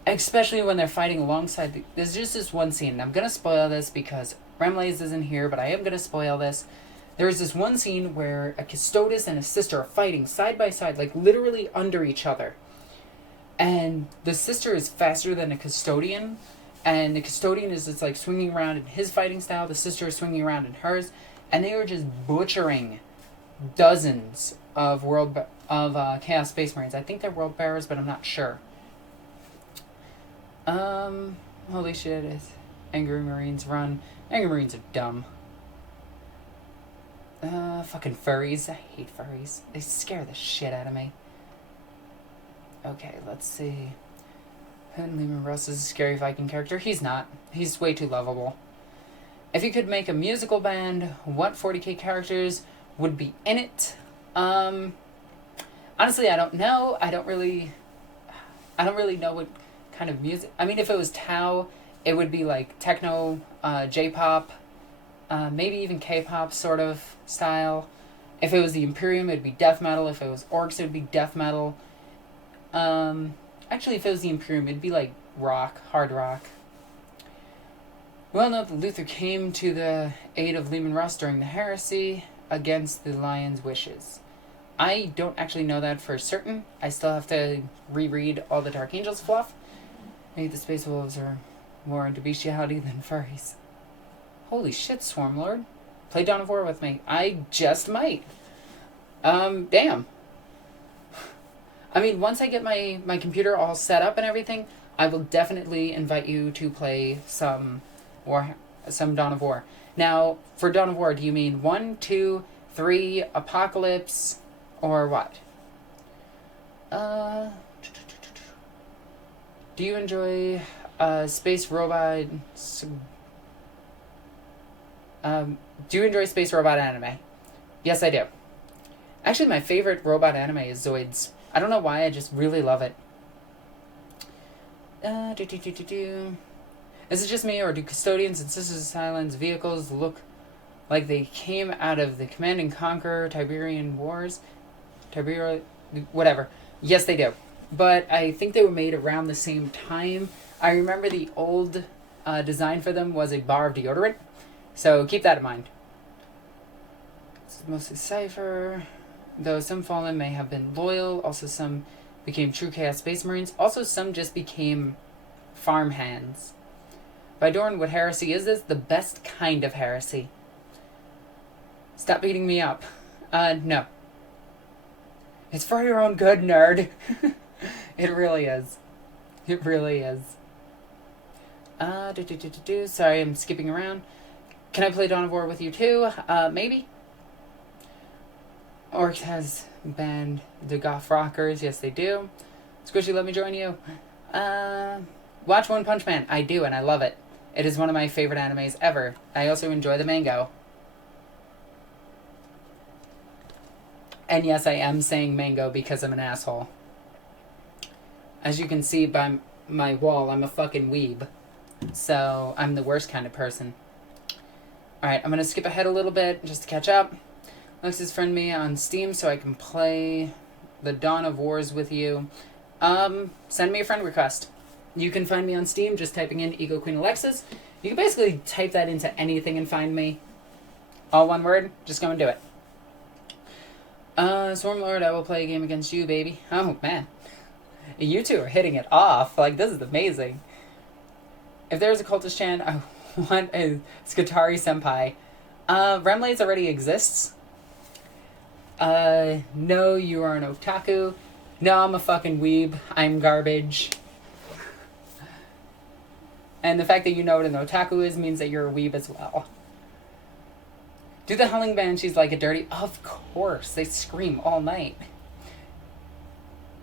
Especially when they're fighting alongside there's just this one scene, and I'm gonna spoil this because Remlays isn't here, but I am gonna spoil this. There is this one scene where a Custodes and a sister are fighting side by side, like literally under each other. And the sister is faster than a Custodian, and the Custodian is just like swinging around in his fighting style, the sister is swinging around in hers, and they are just butchering dozens of Chaos Space Marines. I think they're World Bearers, but I'm not sure. Holy shit, Angry Marines run. Angry Marines are dumb. Fucking furries. I hate furries. They scare the shit out of me. Okay, let's see. Lehman Russ is a scary Viking character. He's not. He's way too lovable. If you could make a musical band, what 40k characters would be in it? Honestly, I don't know. I don't really know what kind of music. I mean, if it was Tau, it would be like techno, J-pop, maybe even K-pop sort of style. If it was the Imperium, it'd be death metal. If it was Orks, it would be death metal. Actually, if it was the Imperium, it'd be like rock, hard rock. Well, no, Luther came to the aid of Lehman Russ during the heresy against the Lion's wishes. I don't actually know that for certain. I still have to reread all the Dark Angels fluff. Maybe the Space Wolves are more into bestiality than furries. Holy shit, Swarmlord. Play Dawn of War with me. I just might. Damn. I mean, once I get my computer all set up and everything, I will definitely invite you to play some Dawn of War. Now, for Dawn of War, do you mean 1, 2, 3, Apocalypse, or what? Do you enjoy space robot? Do you enjoy space robot anime? Yes, I do. Actually, my favorite robot anime is Zoids. I don't know why, I just really love it. Is it just me, or do Custodians and Sisters of Silence vehicles look like they came out of the Command and Conquer Tiberian Wars? Whatever. Yes, they do. But I think they were made around the same time. I remember the old design for them was a bar of deodorant. So keep that in mind. It's mostly Cypher. Though some Fallen may have been loyal, also some became true Chaos Space Marines. Also some just became farmhands. Vidorn, what heresy is this? The best kind of heresy. Stop beating me up. No. It's for your own good, nerd. It really is. It really is. Sorry, I'm skipping around. Can I play Dawn of War with you too? Maybe. Orcs has banned the Goth Rockers. Yes, they do. Squishy, let me join you. Watch One Punch Man. I do, and I love it. It is one of my favorite animes ever. I also enjoy the mango. And yes, I am saying mango because I'm an asshole. As you can see by my wall, I'm a fucking weeb. So, I'm the worst kind of person. Alright, I'm going to skip ahead a little bit just to catch up. Alexis, friend me on Steam so I can play the Dawn of Wars with you. Send me a friend request. You can find me on Steam just typing in EgoQueenAlexis. You can basically type that into anything and find me. All one word. Just go and do it. Swarmlord, I will play a game against you, baby. Oh, man. You two are hitting it off. Like, this is amazing. If there's a cultist chant, I want a Skatari Senpai. Remlades already exists. No, you are an otaku. No, I'm a fucking weeb. I'm garbage. And the fact that you know what an otaku is means that you're a weeb as well. Do the Howling Banshees like a dirty? Of course. They scream all night.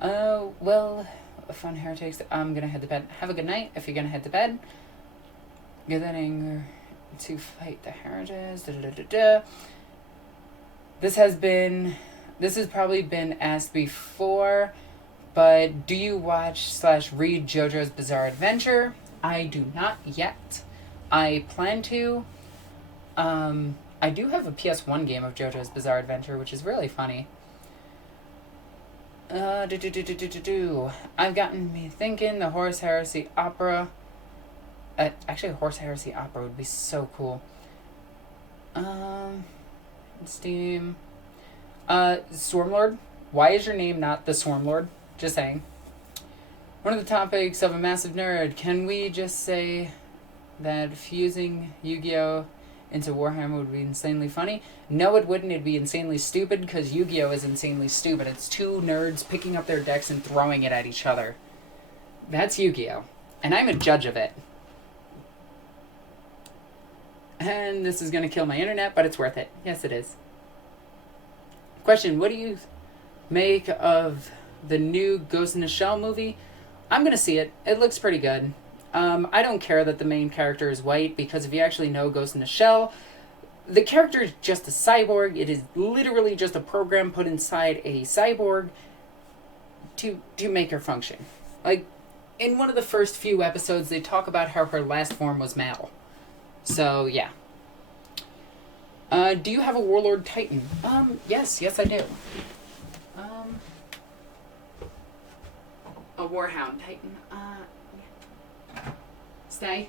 Well, fun heretics. I'm gonna head to bed. Have a good night if you're gonna head to bed. Get that anger to fight the heretics. This has probably been asked before, but do you watch/read JoJo's Bizarre Adventure? I do not yet. I plan to. I do have a PS1 game of JoJo's Bizarre Adventure, which is really funny. I've gotten me thinking the Horus Heresy opera. Actually, a Horus Heresy opera would be so cool. Steam. Swarmlord. Why is your name not the Swarmlord? Just saying. One of the topics of a massive nerd. Can we just say that fusing Yu-Gi-Oh! Into Warhammer would be insanely funny? No, it wouldn't. It'd be insanely stupid because Yu-Gi-Oh! Is insanely stupid. It's two nerds picking up their decks and throwing it at each other. That's Yu-Gi-Oh! And I'm a judge of it. And this is going to kill my internet, but it's worth it. Yes, it is. Question, what do you make of the new Ghost in the Shell movie? I'm going to see it. It looks pretty good. I don't care that the main character is white, because if you actually know Ghost in the Shell, the character is just a cyborg. It is literally just a program put inside a cyborg to make her function. Like, in one of the first few episodes, they talk about how her last form was male. So, yeah. Do you have a Warlord Titan? Yes, I do. A Warhound Titan. Stay.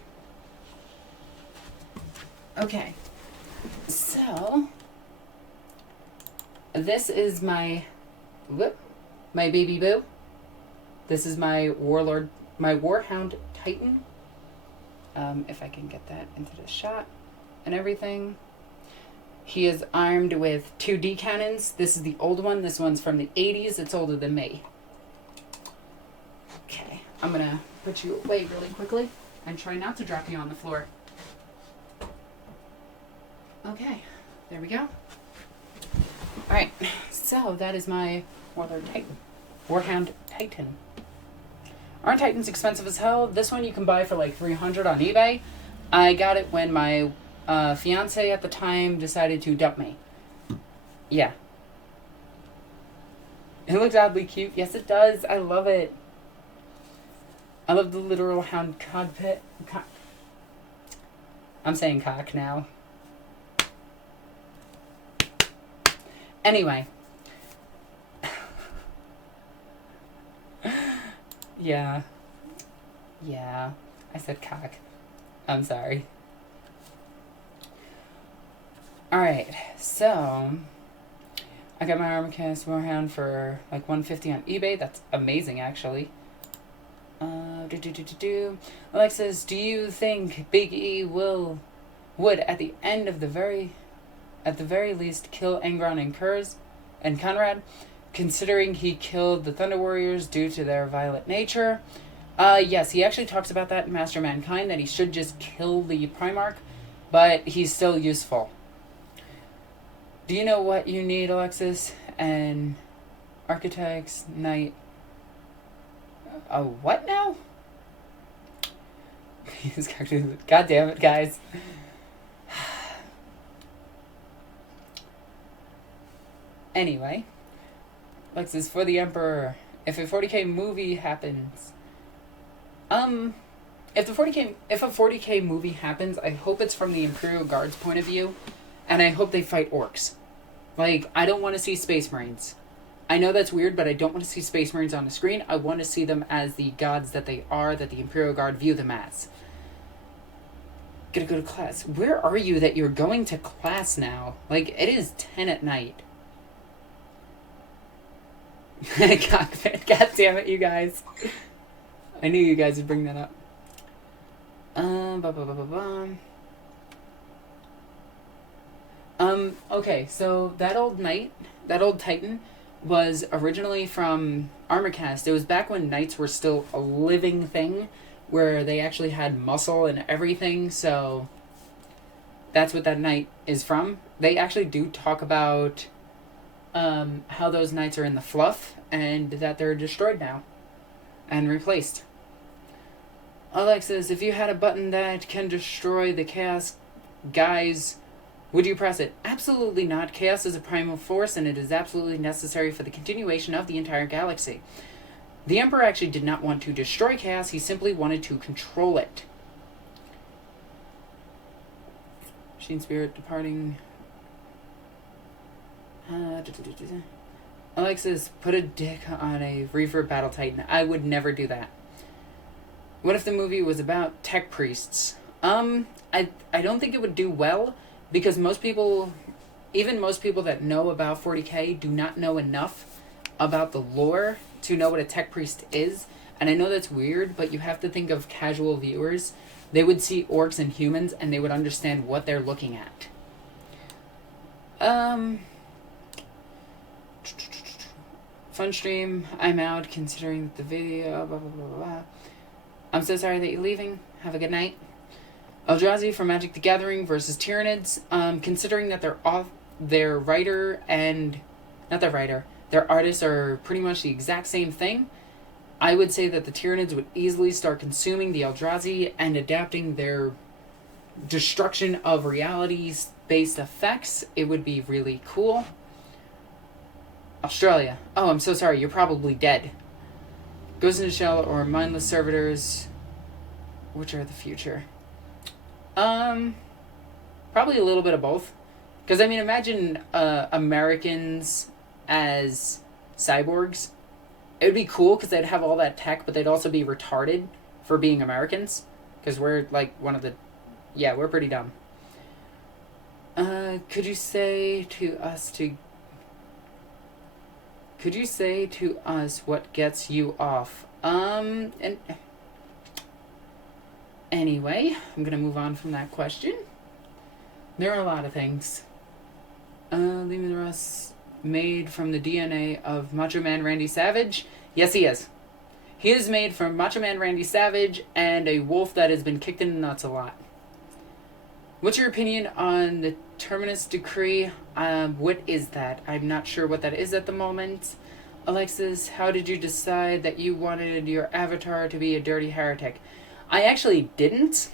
Okay. So, this is my baby boo. This is my Warhound Titan. If I can get that into the shot and everything. He is armed with 2D cannons. This is the old one. This one's from the 80s. It's older than me. Okay, I'm gonna put you away really quickly and try not to drop you on the floor. Okay, there we go. Alright, so that is my Warhound Titan. Aren't Titans expensive as hell? This one you can buy for like $300 on eBay. I got it when my fiance at the time decided to dump me. Yeah. It looks oddly cute. Yes, it does. I love it. I love the literal hound cockpit. I'm saying cock now. Anyway. Yeah. I said cock. I'm sorry. Alright, so I got my Armorcast Warhound for like $150 on eBay. That's amazing, actually. Alexis, do you think Big E would at the very least kill Angron and Kurz and Conrad, considering he killed the Thunder Warriors due to their violent nature? Yes, he actually talks about that in Master of Mankind, that he should just kill the Primarch, but he's still useful. Do you know what you need, Alexis? And Architect's Knight What now? God damn it, guys. Anyway, Alexis, for the Emperor, if a 40k movie happens, if a 40k movie happens, I hope it's from the Imperial Guard's point of view, and I hope they fight orcs. Like, I don't want to see Space Marines. I know that's weird, but I don't want to see Space Marines on the screen. I want to see them as the gods that they are, that the Imperial Guard view them as. Gotta go to class. Where are you that you're going to class now? Like, it is 10 at night. God damn it, you guys. I knew you guys would bring that up. Okay, so that old Titan, was originally from Armorcast. It was back when knights were still a living thing, where they actually had muscle and everything, so that's what that knight is from. They actually do talk about how those knights are in the fluff, and that they're destroyed now and replaced. Alexis, if you had a button that can destroy the chaos guys, would you press it? Absolutely not. Chaos is a primal force, and it is absolutely necessary for the continuation of the entire galaxy. The Emperor actually did not want to destroy chaos, he simply wanted to control it. Machine Spirit departing. Alexis, put a dick on a Reaver Battle Titan. I would never do that. What if the movie was about tech priests? I don't think it would do well, because most people, even most people that know about 40k, do not know enough about the lore to know what a tech priest is. And I know that's weird, but you have to think of casual viewers. They would see orcs and humans, and they would understand what they're looking at. Fun stream. I'm out, considering the video, blah, blah, blah, blah. I'm so sorry that you're leaving. Have a good night. Eldrazi from Magic the Gathering versus Tyranids. Considering that their writer and... Not their writer. Their artists are pretty much the exact same thing. I would say that the Tyranids would easily start consuming the Eldrazi and adapting their destruction of realities-based effects. It would be really cool. Australia. Oh, I'm so sorry. You're probably dead. Ghost in the Shell or Mindless Servitors. Which are the future? Probably a little bit of both. Because, I mean, imagine Americans as cyborgs. It would be cool because they'd have all that tech, but they'd also be retarded for being Americans. Because we're, like, one of the... Yeah, we're pretty dumb. Could you say to us what gets you off? Anyway, I'm going to move on from that question. There are a lot of things. Leaving the Russ made from the DNA of Macho Man Randy Savage. Yes, he is. He is made from Macho Man Randy Savage and a wolf that has been kicked in the nuts a lot. What's your opinion on the Terminus Decree? What is that? I'm not sure what that is at the moment. Alexis, how did you decide that you wanted your avatar to be a dirty heretic? I actually didn't.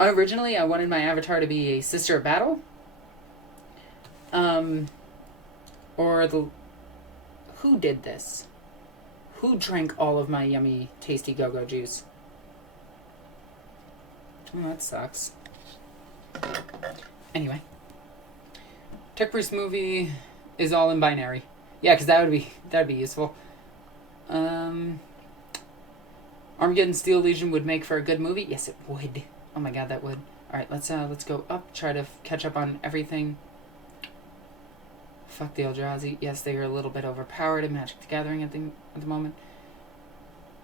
Originally, I wanted my avatar to be a Sister of Battle. Who did this? Who drank all of my yummy, tasty go-go juice? Oh, that sucks. Anyway. Tech Priest movie is all in binary. Yeah, because that'd be useful. Armageddon Steel Legion would make for a good movie. Yes, it would. Oh my god, that would. All right, let's go up. Try to catch up on everything. Fuck the Eldrazi. Yes, they are a little bit overpowered in Magic the Gathering at the moment.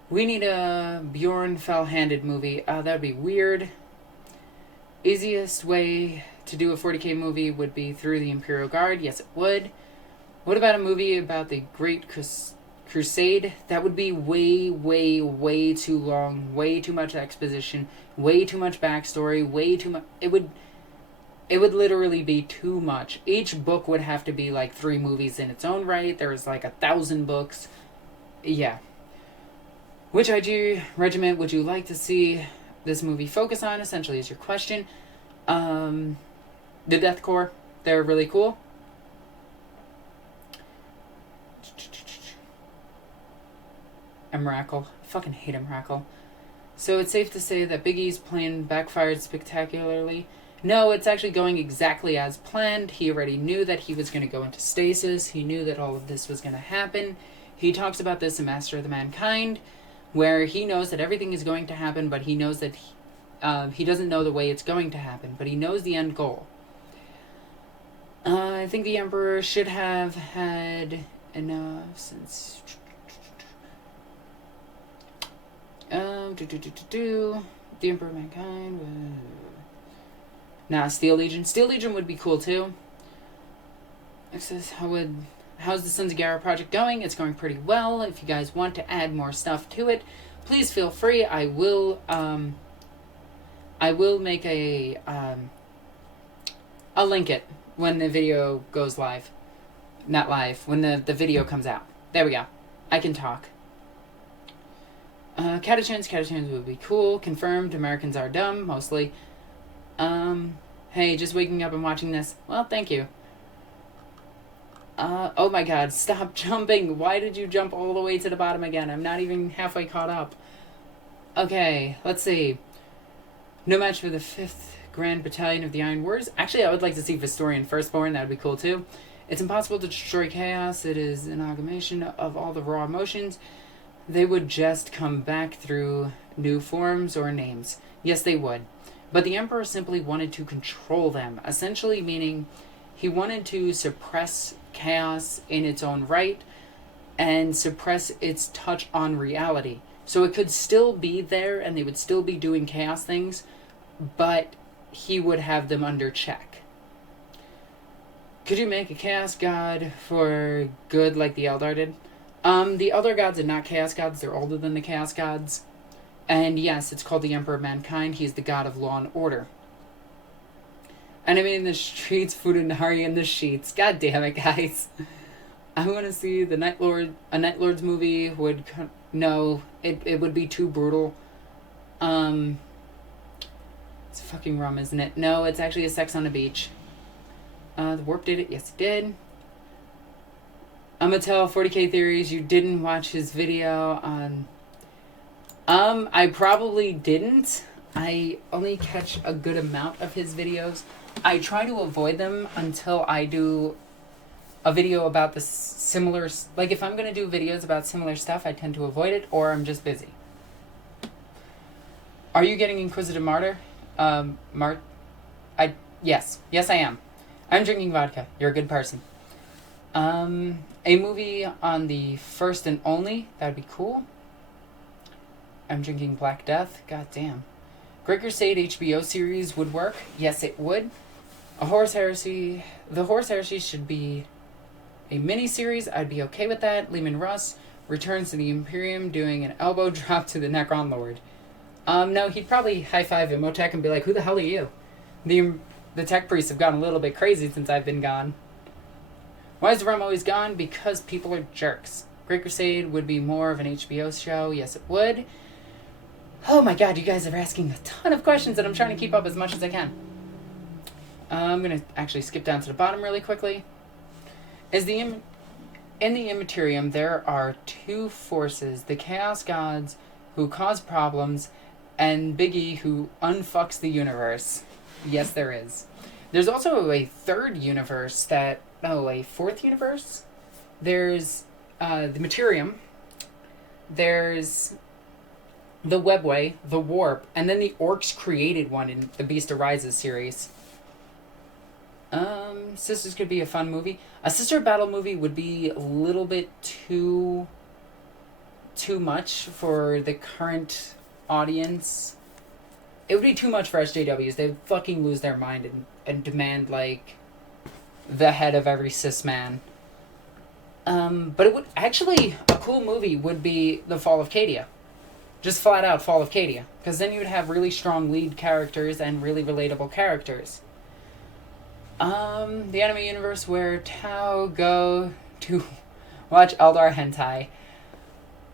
We need a Bjorn Fell-Handed movie. That'd be weird. Easiest way to do a 40k movie would be through the Imperial Guard. Yes, it would. What about a movie about the Great Crusade? That would be way, way, way too long. Way too much exposition. Way too much backstory. Way too much... It would literally be too much. Each book would have to be like 3 movies in its own right. There's like 1,000 books. Yeah. Which IG regiment would you like to see this movie focus on, essentially, is your question. The Death Corps, they're really cool. Emrakul. I fucking hate Emrakul. So it's safe to say that Big E's plan backfired spectacularly. No, it's actually going exactly as planned. He already knew that he was going to go into stasis. He knew that all of this was going to happen. He talks about this in Master of the Mankind, where he knows that everything is going to happen, but he knows that he doesn't know the way it's going to happen, but he knows the end goal. I think the Emperor should have had enough since... The Emperor of Mankind... Nah, Steel Legion. Steel Legion would be cool, too. It says, how's the Sons of Gara project going? It's going pretty well. If you guys want to add more stuff to it, please feel free. I will make I'll link it when the video goes live. Not live, when the video comes out. There we go. I can talk. Catachans would be cool. Confirmed, Americans are dumb, mostly. Hey, just waking up and watching this. Well, thank you. Oh my god, stop jumping. Why did you jump all the way to the bottom again? I'm not even halfway caught up. Okay, let's see. No match for the 5th Grand Battalion of the Iron Warriors. Actually, I would like to see Vistorian Firstborn. That would be cool, too. It's impossible to destroy chaos. It is an amalgamation of all the raw emotions. They would just come back through new forms or names. Yes, they would. But the Emperor simply wanted to control them, essentially meaning he wanted to suppress chaos in its own right and suppress its touch on reality. So it could still be there and they would still be doing chaos things, but he would have them under check. Could you make a chaos god for good like the Eldar did? The Eldar gods are not chaos gods. They're older than the chaos gods. And yes, it's called the Emperor of Mankind. He's the god of law and order. Enemy in the streets, food and Hari in the sheets. God damn it, guys. I want to see the Night Lord. A Night Lord's movie would... No, it would be too brutal. It's fucking rum, isn't it? No, it's actually a sex on a beach. The Warp did it. Yes, it did. I'm gonna tell 40k Theories you didn't watch his video on... I probably didn't. I only catch a good amount of his videos. I try to avoid them until I do a video about the similar... Like, if I'm gonna do videos about similar stuff, I tend to avoid it, or I'm just busy. Are you getting Inquisitive Martyr? Yes. Yes, I am. I'm drinking vodka. You're a good person. A movie on the first and only. That'd be cool. I'm drinking Black Death. God damn. Great Crusade HBO series would work. Yes, it would. A Horus Heresy. The Horus Heresy should be a mini-series. I'd be okay with that. Lehman Russ returns to the Imperium doing an elbow drop to the Necron Lord. No, he'd probably high-five Imhotep and be like, who the hell are you? The tech priests have gone a little bit crazy since I've been gone. Why is the rum always gone? Because people are jerks. Great Crusade would be more of an HBO show. Yes, it would. Oh my god, you guys are asking a ton of questions and I'm trying to keep up as much as I can. I'm going to actually skip down to the bottom really quickly. In the Immaterium, there are two forces. The Chaos Gods, who cause problems, and Big E, who unfucks the universe. Yes, there is. There's also a third universe that... No, a fourth universe? There's the Materium. There's the Webway, the Warp, and then the Orks created one in the Beast Arises series. Sisters could be a fun movie. A sister battle movie would be a little bit too much for the current audience. It would be too much for SJWs. They would fucking lose their mind and demand, like, the head of every cis man. But it would... Actually, a cool movie would be The Fall of Cadia. Just flat out Fall of Cadia. Because then you would have really strong lead characters and really relatable characters. The anime universe where Tao go to watch Eldar hentai.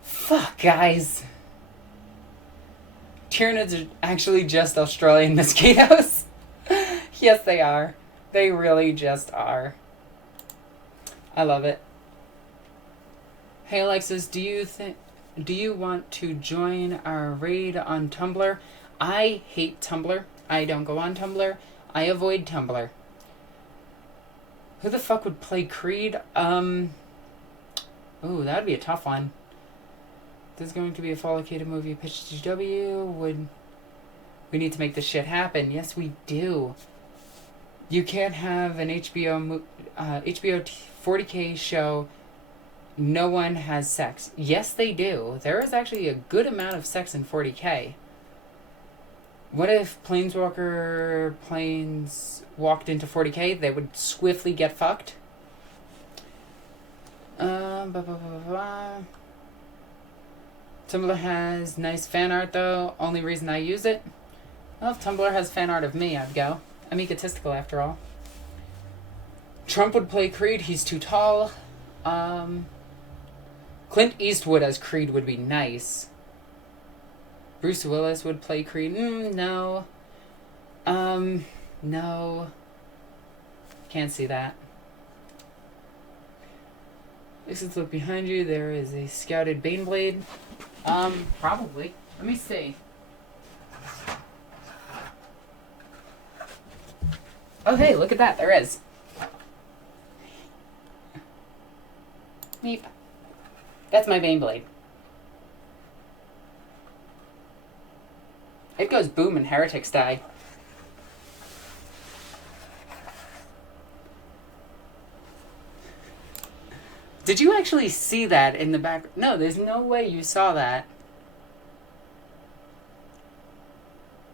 Fuck, guys. Tyranids are actually just Australian mosquitoes. Yes, they are. They really just are. I love it. Hey Alexis, do you want to join our raid on Tumblr? I hate Tumblr. I don't go on Tumblr. I avoid Tumblr. Who the fuck would play Creed? Ooh, that'd be a tough one. There's going to be a Fallow movie pitched to GW. We need to make this shit happen. Yes, we do. You can't have an HBO 40K show. No one has sex. Yes, they do. There is actually a good amount of sex in 40K. What if Planeswalker planes walked into 40K? They would swiftly get fucked. Tumblr has nice fan art though. Only reason I use it? Well, if Tumblr has fan art of me, I'd go. I'm egotistical after all. Trump would play Creed. He's too tall. Clint Eastwood as Creed would be nice. Bruce Willis would play Creed. No. No. Can't see that. Let's look behind you. There is a scouted Baneblade. Probably. Let me see. Oh, hey, look at that. There is. Meep. That's my Baneblade. It goes boom and heretics die. Did you actually see that in the back? No, there's no way you saw that.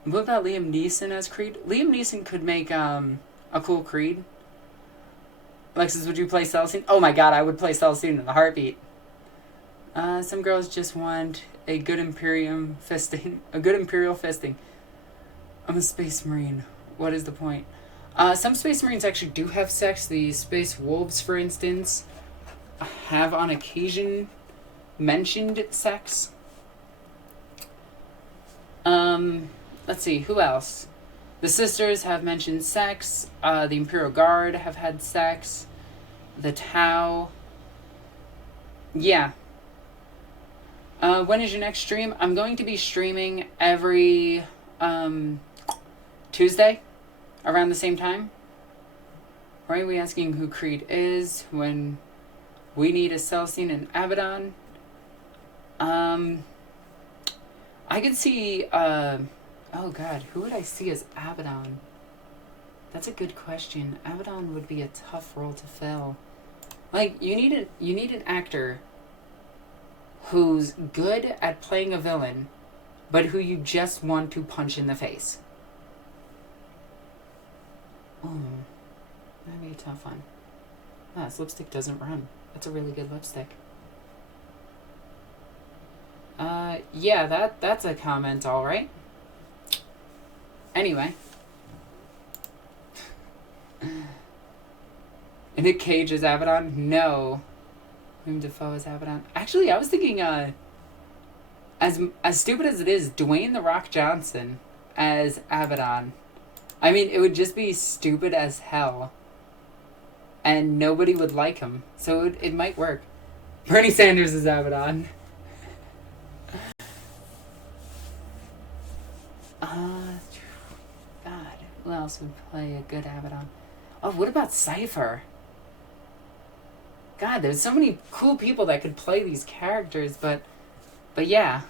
What about Liam Neeson as Creed? Liam Neeson could make a cool Creed. Alexis, would you play Celestine? Oh my god, I would play Celestine in a heartbeat. Some girls just want a good Imperial fisting. I'm a Space Marine. What is the point? Some Space Marines actually do have sex. The Space Wolves, for instance, have on occasion mentioned sex. Let's see, who else? The Sisters have mentioned sex. The Imperial Guard have had sex. The Tau. Yeah. When is your next stream? I'm going to be streaming every Tuesday around the same time. Why are we asking who Creed is when we need a Celestine and Abaddon? I could see, oh god, who would I see as Abaddon? That's a good question. Abaddon would be a tough role to fill. Like, you need an actor who's good at playing a villain, but who you just want to punch in the face. That'd be a tough one. This lipstick doesn't run. That's a really good lipstick. Yeah, that's a comment, alright. Anyway. Nick Cage as Abaddon? No. William Dafoe as Abaddon? Actually, I was thinking, as stupid as it is, Dwayne "The Rock" Johnson as Abaddon. I mean, it would just be stupid as hell. And nobody would like him. So it might work. Bernie Sanders as Abaddon. God, who else would play a good Abaddon? Oh, what about Cypher? God, there's so many cool people that could play these characters, but yeah.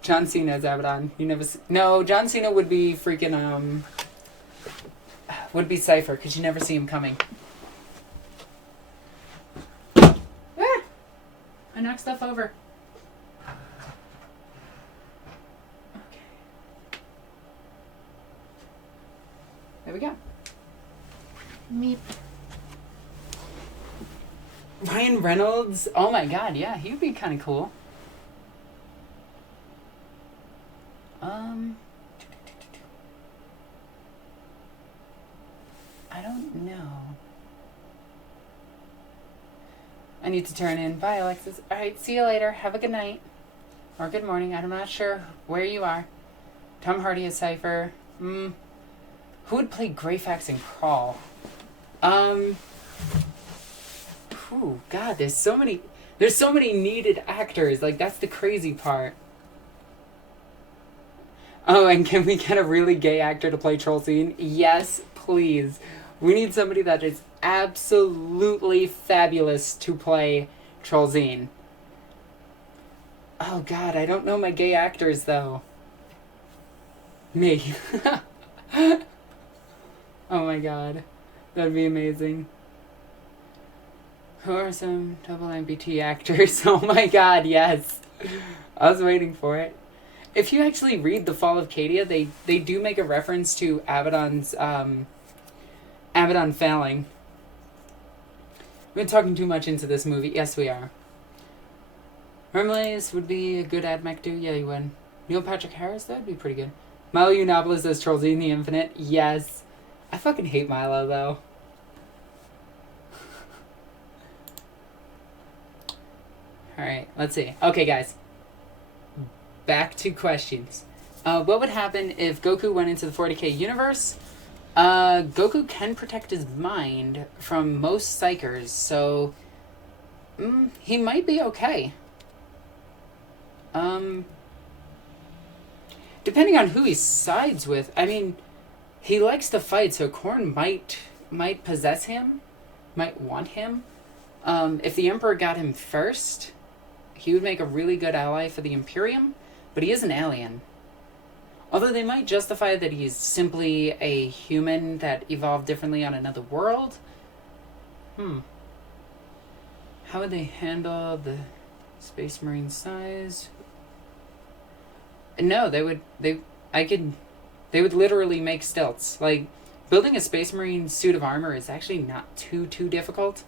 John Cena as Abaddon. No, John Cena would be freaking, would be Cypher, because you never see him coming. Ah! I knocked stuff over. Okay. There we go. Meep. Ryan Reynolds? Oh my god, yeah, he would be kind of cool. I don't know. I need to turn in. Bye, Alexis. Alright, see you later. Have a good night. or good morning. I'm not sure where you are. Tom Hardy as Cypher. Who would play Greyfax and Crawl? God, there's so many needed actors. Like, that's the crazy part. Oh, and can we get a really gay actor to play Trollscene? Yes, please. We need somebody that is absolutely fabulous to play Trollscene. Oh God, I don't know my gay actors though. Me. Oh my God, that'd be amazing. Who are some double amputee actors? Oh my God, yes. I was waiting for it. If you actually read The Fall of Cadia, they do make a reference to Abaddon's Abaddon failing. We've been talking too much into this movie. Yes, we are. Hermelace would be a good AdMech do. Yeah, you would. Neil Patrick Harris, that'd be pretty good. Milo Yiannopoulos as Trollscene the Infinite. Yes. I fucking hate Milo, though. Alright, let's see. Okay, guys. Back to questions. What would happen if Goku went into the 40k universe? Goku can protect his mind from most psychers, so he might be okay. Depending on who he sides with. I mean, he likes to fight, so Korn might possess him, might want him. If the Emperor got him first, he would make a really good ally for the Imperium, but he is an alien. Although they might justify that he's simply a human that evolved differently on another world. How would they handle the Space Marine size? No, they would literally make stilts. Like, building a Space Marine suit of armor is actually not too difficult.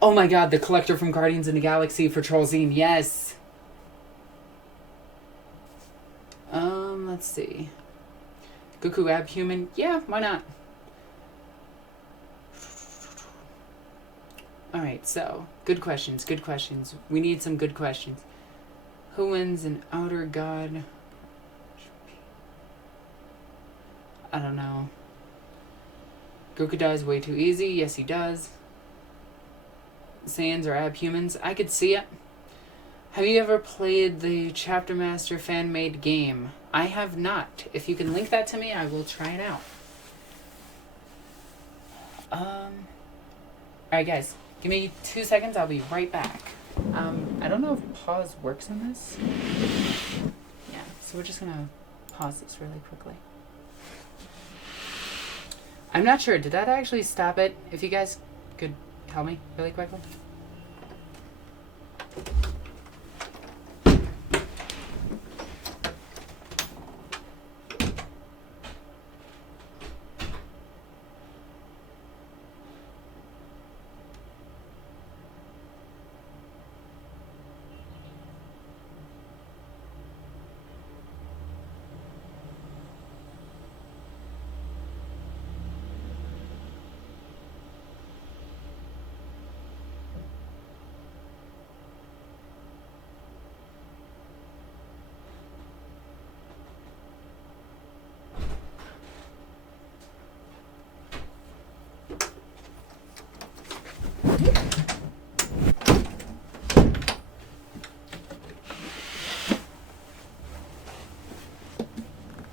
Oh my God, the Collector from Guardians of the Galaxy for Trollscene, yes! Let's see. Goku Abhuman? Yeah, why not? Alright, so, good questions. We need some good questions. Who wins an Outer God? I don't know. Goku dies way too easy. Yes, he does. Saiyans or Abhumans? I could see it. Have you ever played the Chapter Master fan-made game? I have not. If you can link that to me, I will try it out. Alright guys, give me 2 seconds, I'll be right back. I don't know if pause works on this. Yeah, so we're just gonna pause this really quickly. I'm not sure, did that actually stop it? If you guys could help me really quickly.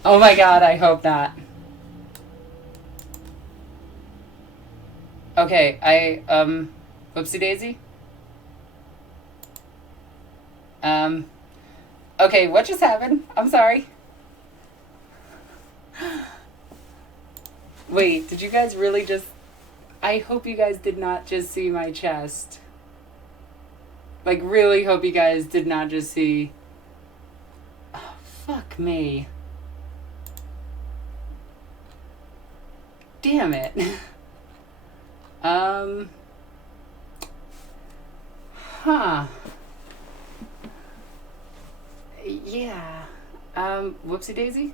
Oh my God, I hope not. Okay, whoopsie daisy? Okay, what just happened? I'm sorry. Wait, did you guys really just... I hope you guys did not just see my chest. Like, really hope you guys did not just see... Oh, fuck me. Damn it. Huh. Yeah. Whoopsie daisy?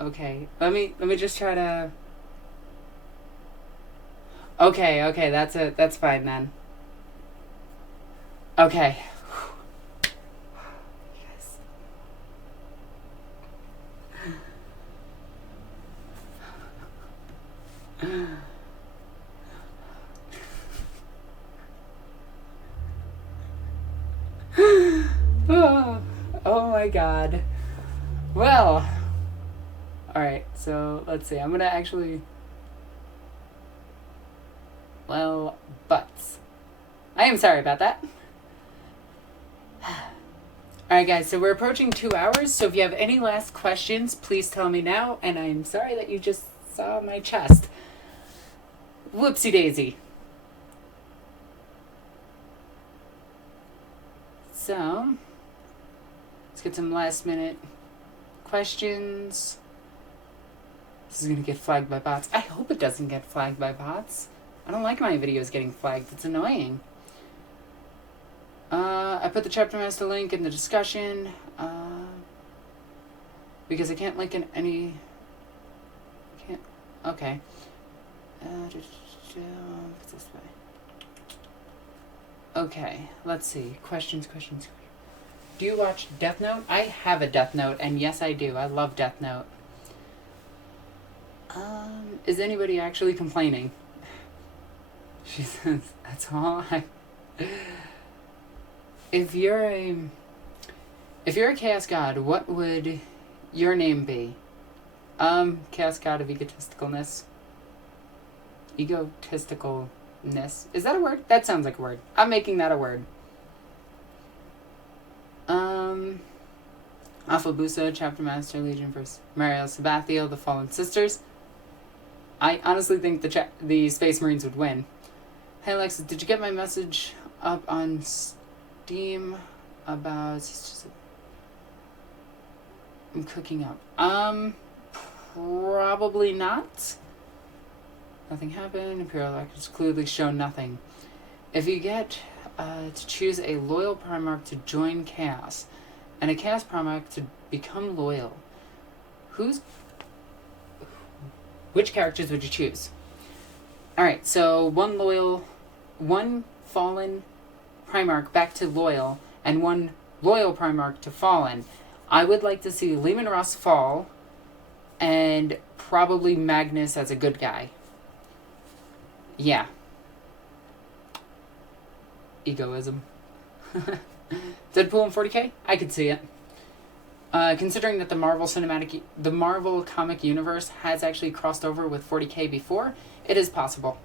Okay, let me just try to... Okay, that's fine then. Okay. Oh my god. Well, alright, so let's see. I'm gonna actually. Well, butts. I am sorry about that. Alright, guys, so we're approaching 2 hours, so if you have any last questions, please tell me now, and I'm sorry that you just saw my chest. Whoopsie daisy. So, let's get some last minute questions. This is going to get flagged by bots. I hope it doesn't get flagged by bots. I don't like my videos getting flagged. It's annoying. I put the chapter master link in the discussion because I can't link in any. Can't. Okay. This way. Okay. Let's see. Questions. Do you watch Death Note? I have a Death Note, and yes, I do. I love Death Note. Is anybody actually complaining? She says, that's all I... If you're a Chaos God, what would your name be? Chaos God of egotisticalness. Egotisticalness. Is that a word? That sounds like a word. I'm making that a word. Alpha Busa, Chapter Master, Legion vs. Mario Sabathiel, the Fallen Sisters. I honestly think the Space Marines would win. Hey Alexis, did you get my message up on Steam about... I'm cooking up. Probably not. Nothing happened. Imperial Records clearly show nothing. If you get to choose a loyal Primarch to join Chaos, and a Chaos Primarch to become loyal, which characters would you choose? Alright, so one fallen Primarch back to loyal, and one loyal Primarch to fallen. I would like to see Leman Russ fall, and probably Magnus as a good guy. Yeah. Egoism. Deadpool in 40k? I could see it. Considering that the Marvel comic universe has actually crossed over with 40k before, it is possible.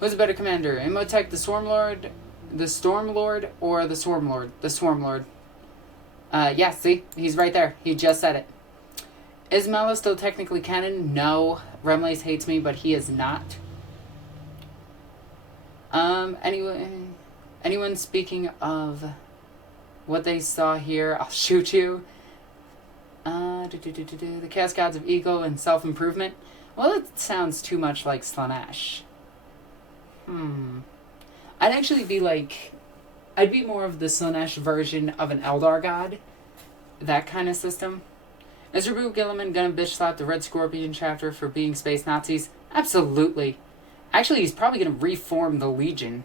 Who's a better commander? Imhotep the Stormlord, or the Swarmlord? The Swarmlord. Yeah, see? He's right there. He just said it. Is Mallow still technically canon? No. Remlace hates me, but he is not. Anyway, anyone speaking of what they saw here, I'll shoot you. The Chaos Gods of Ego and Self-Improvement. Well, it sounds too much like Slanesh. I'd actually be like... I'd be more of the Slanesh version of an Eldar god. That kind of system. Is Reboot Guilliman gonna bitch slap the Red Scorpion chapter for being space Nazis? Absolutely. Actually, he's probably gonna reform the Legion.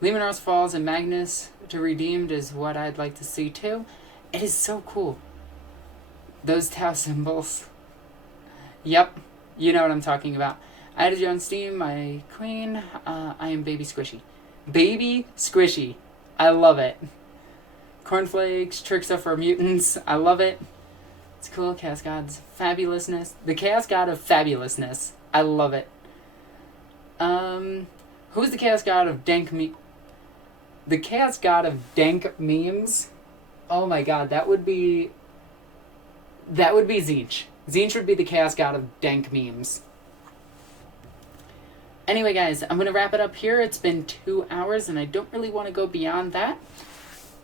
Leman Russ falls and Magnus to Redeemed is what I'd like to see too. It is so cool. Those Tau symbols. Yep, you know what I'm talking about. I added you on Steam, my queen. I am Baby Squishy. Baby Squishy. I love it. Cornflakes, tricks are for mutants. I love it. It's cool. Chaos God's fabulousness. The Chaos God of fabulousness. I love it. Who's the Chaos God of dank The Chaos God of dank memes? Oh my god, that would be Tzeentch. Tzeentch would be the Chaos God of dank memes. Anyway, guys, I'm going to wrap it up here. It's been 2 hours, and I don't really want to go beyond that.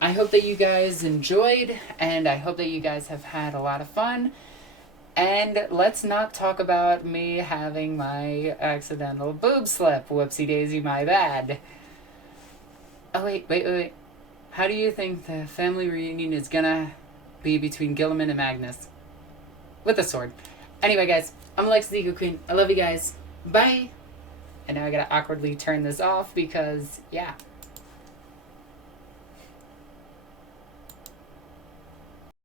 I hope that you guys enjoyed, and I hope that you guys have had a lot of fun. And let's not talk about me having my accidental boob slip. Whoopsie daisy, my bad. Oh, wait. How do you think the family reunion is going to be between Guilliman and Magnus? With a sword. Anyway, guys, I'm Alexis, the Ego Queen. I love you guys. Bye. And now I gotta awkwardly turn this off because, yeah,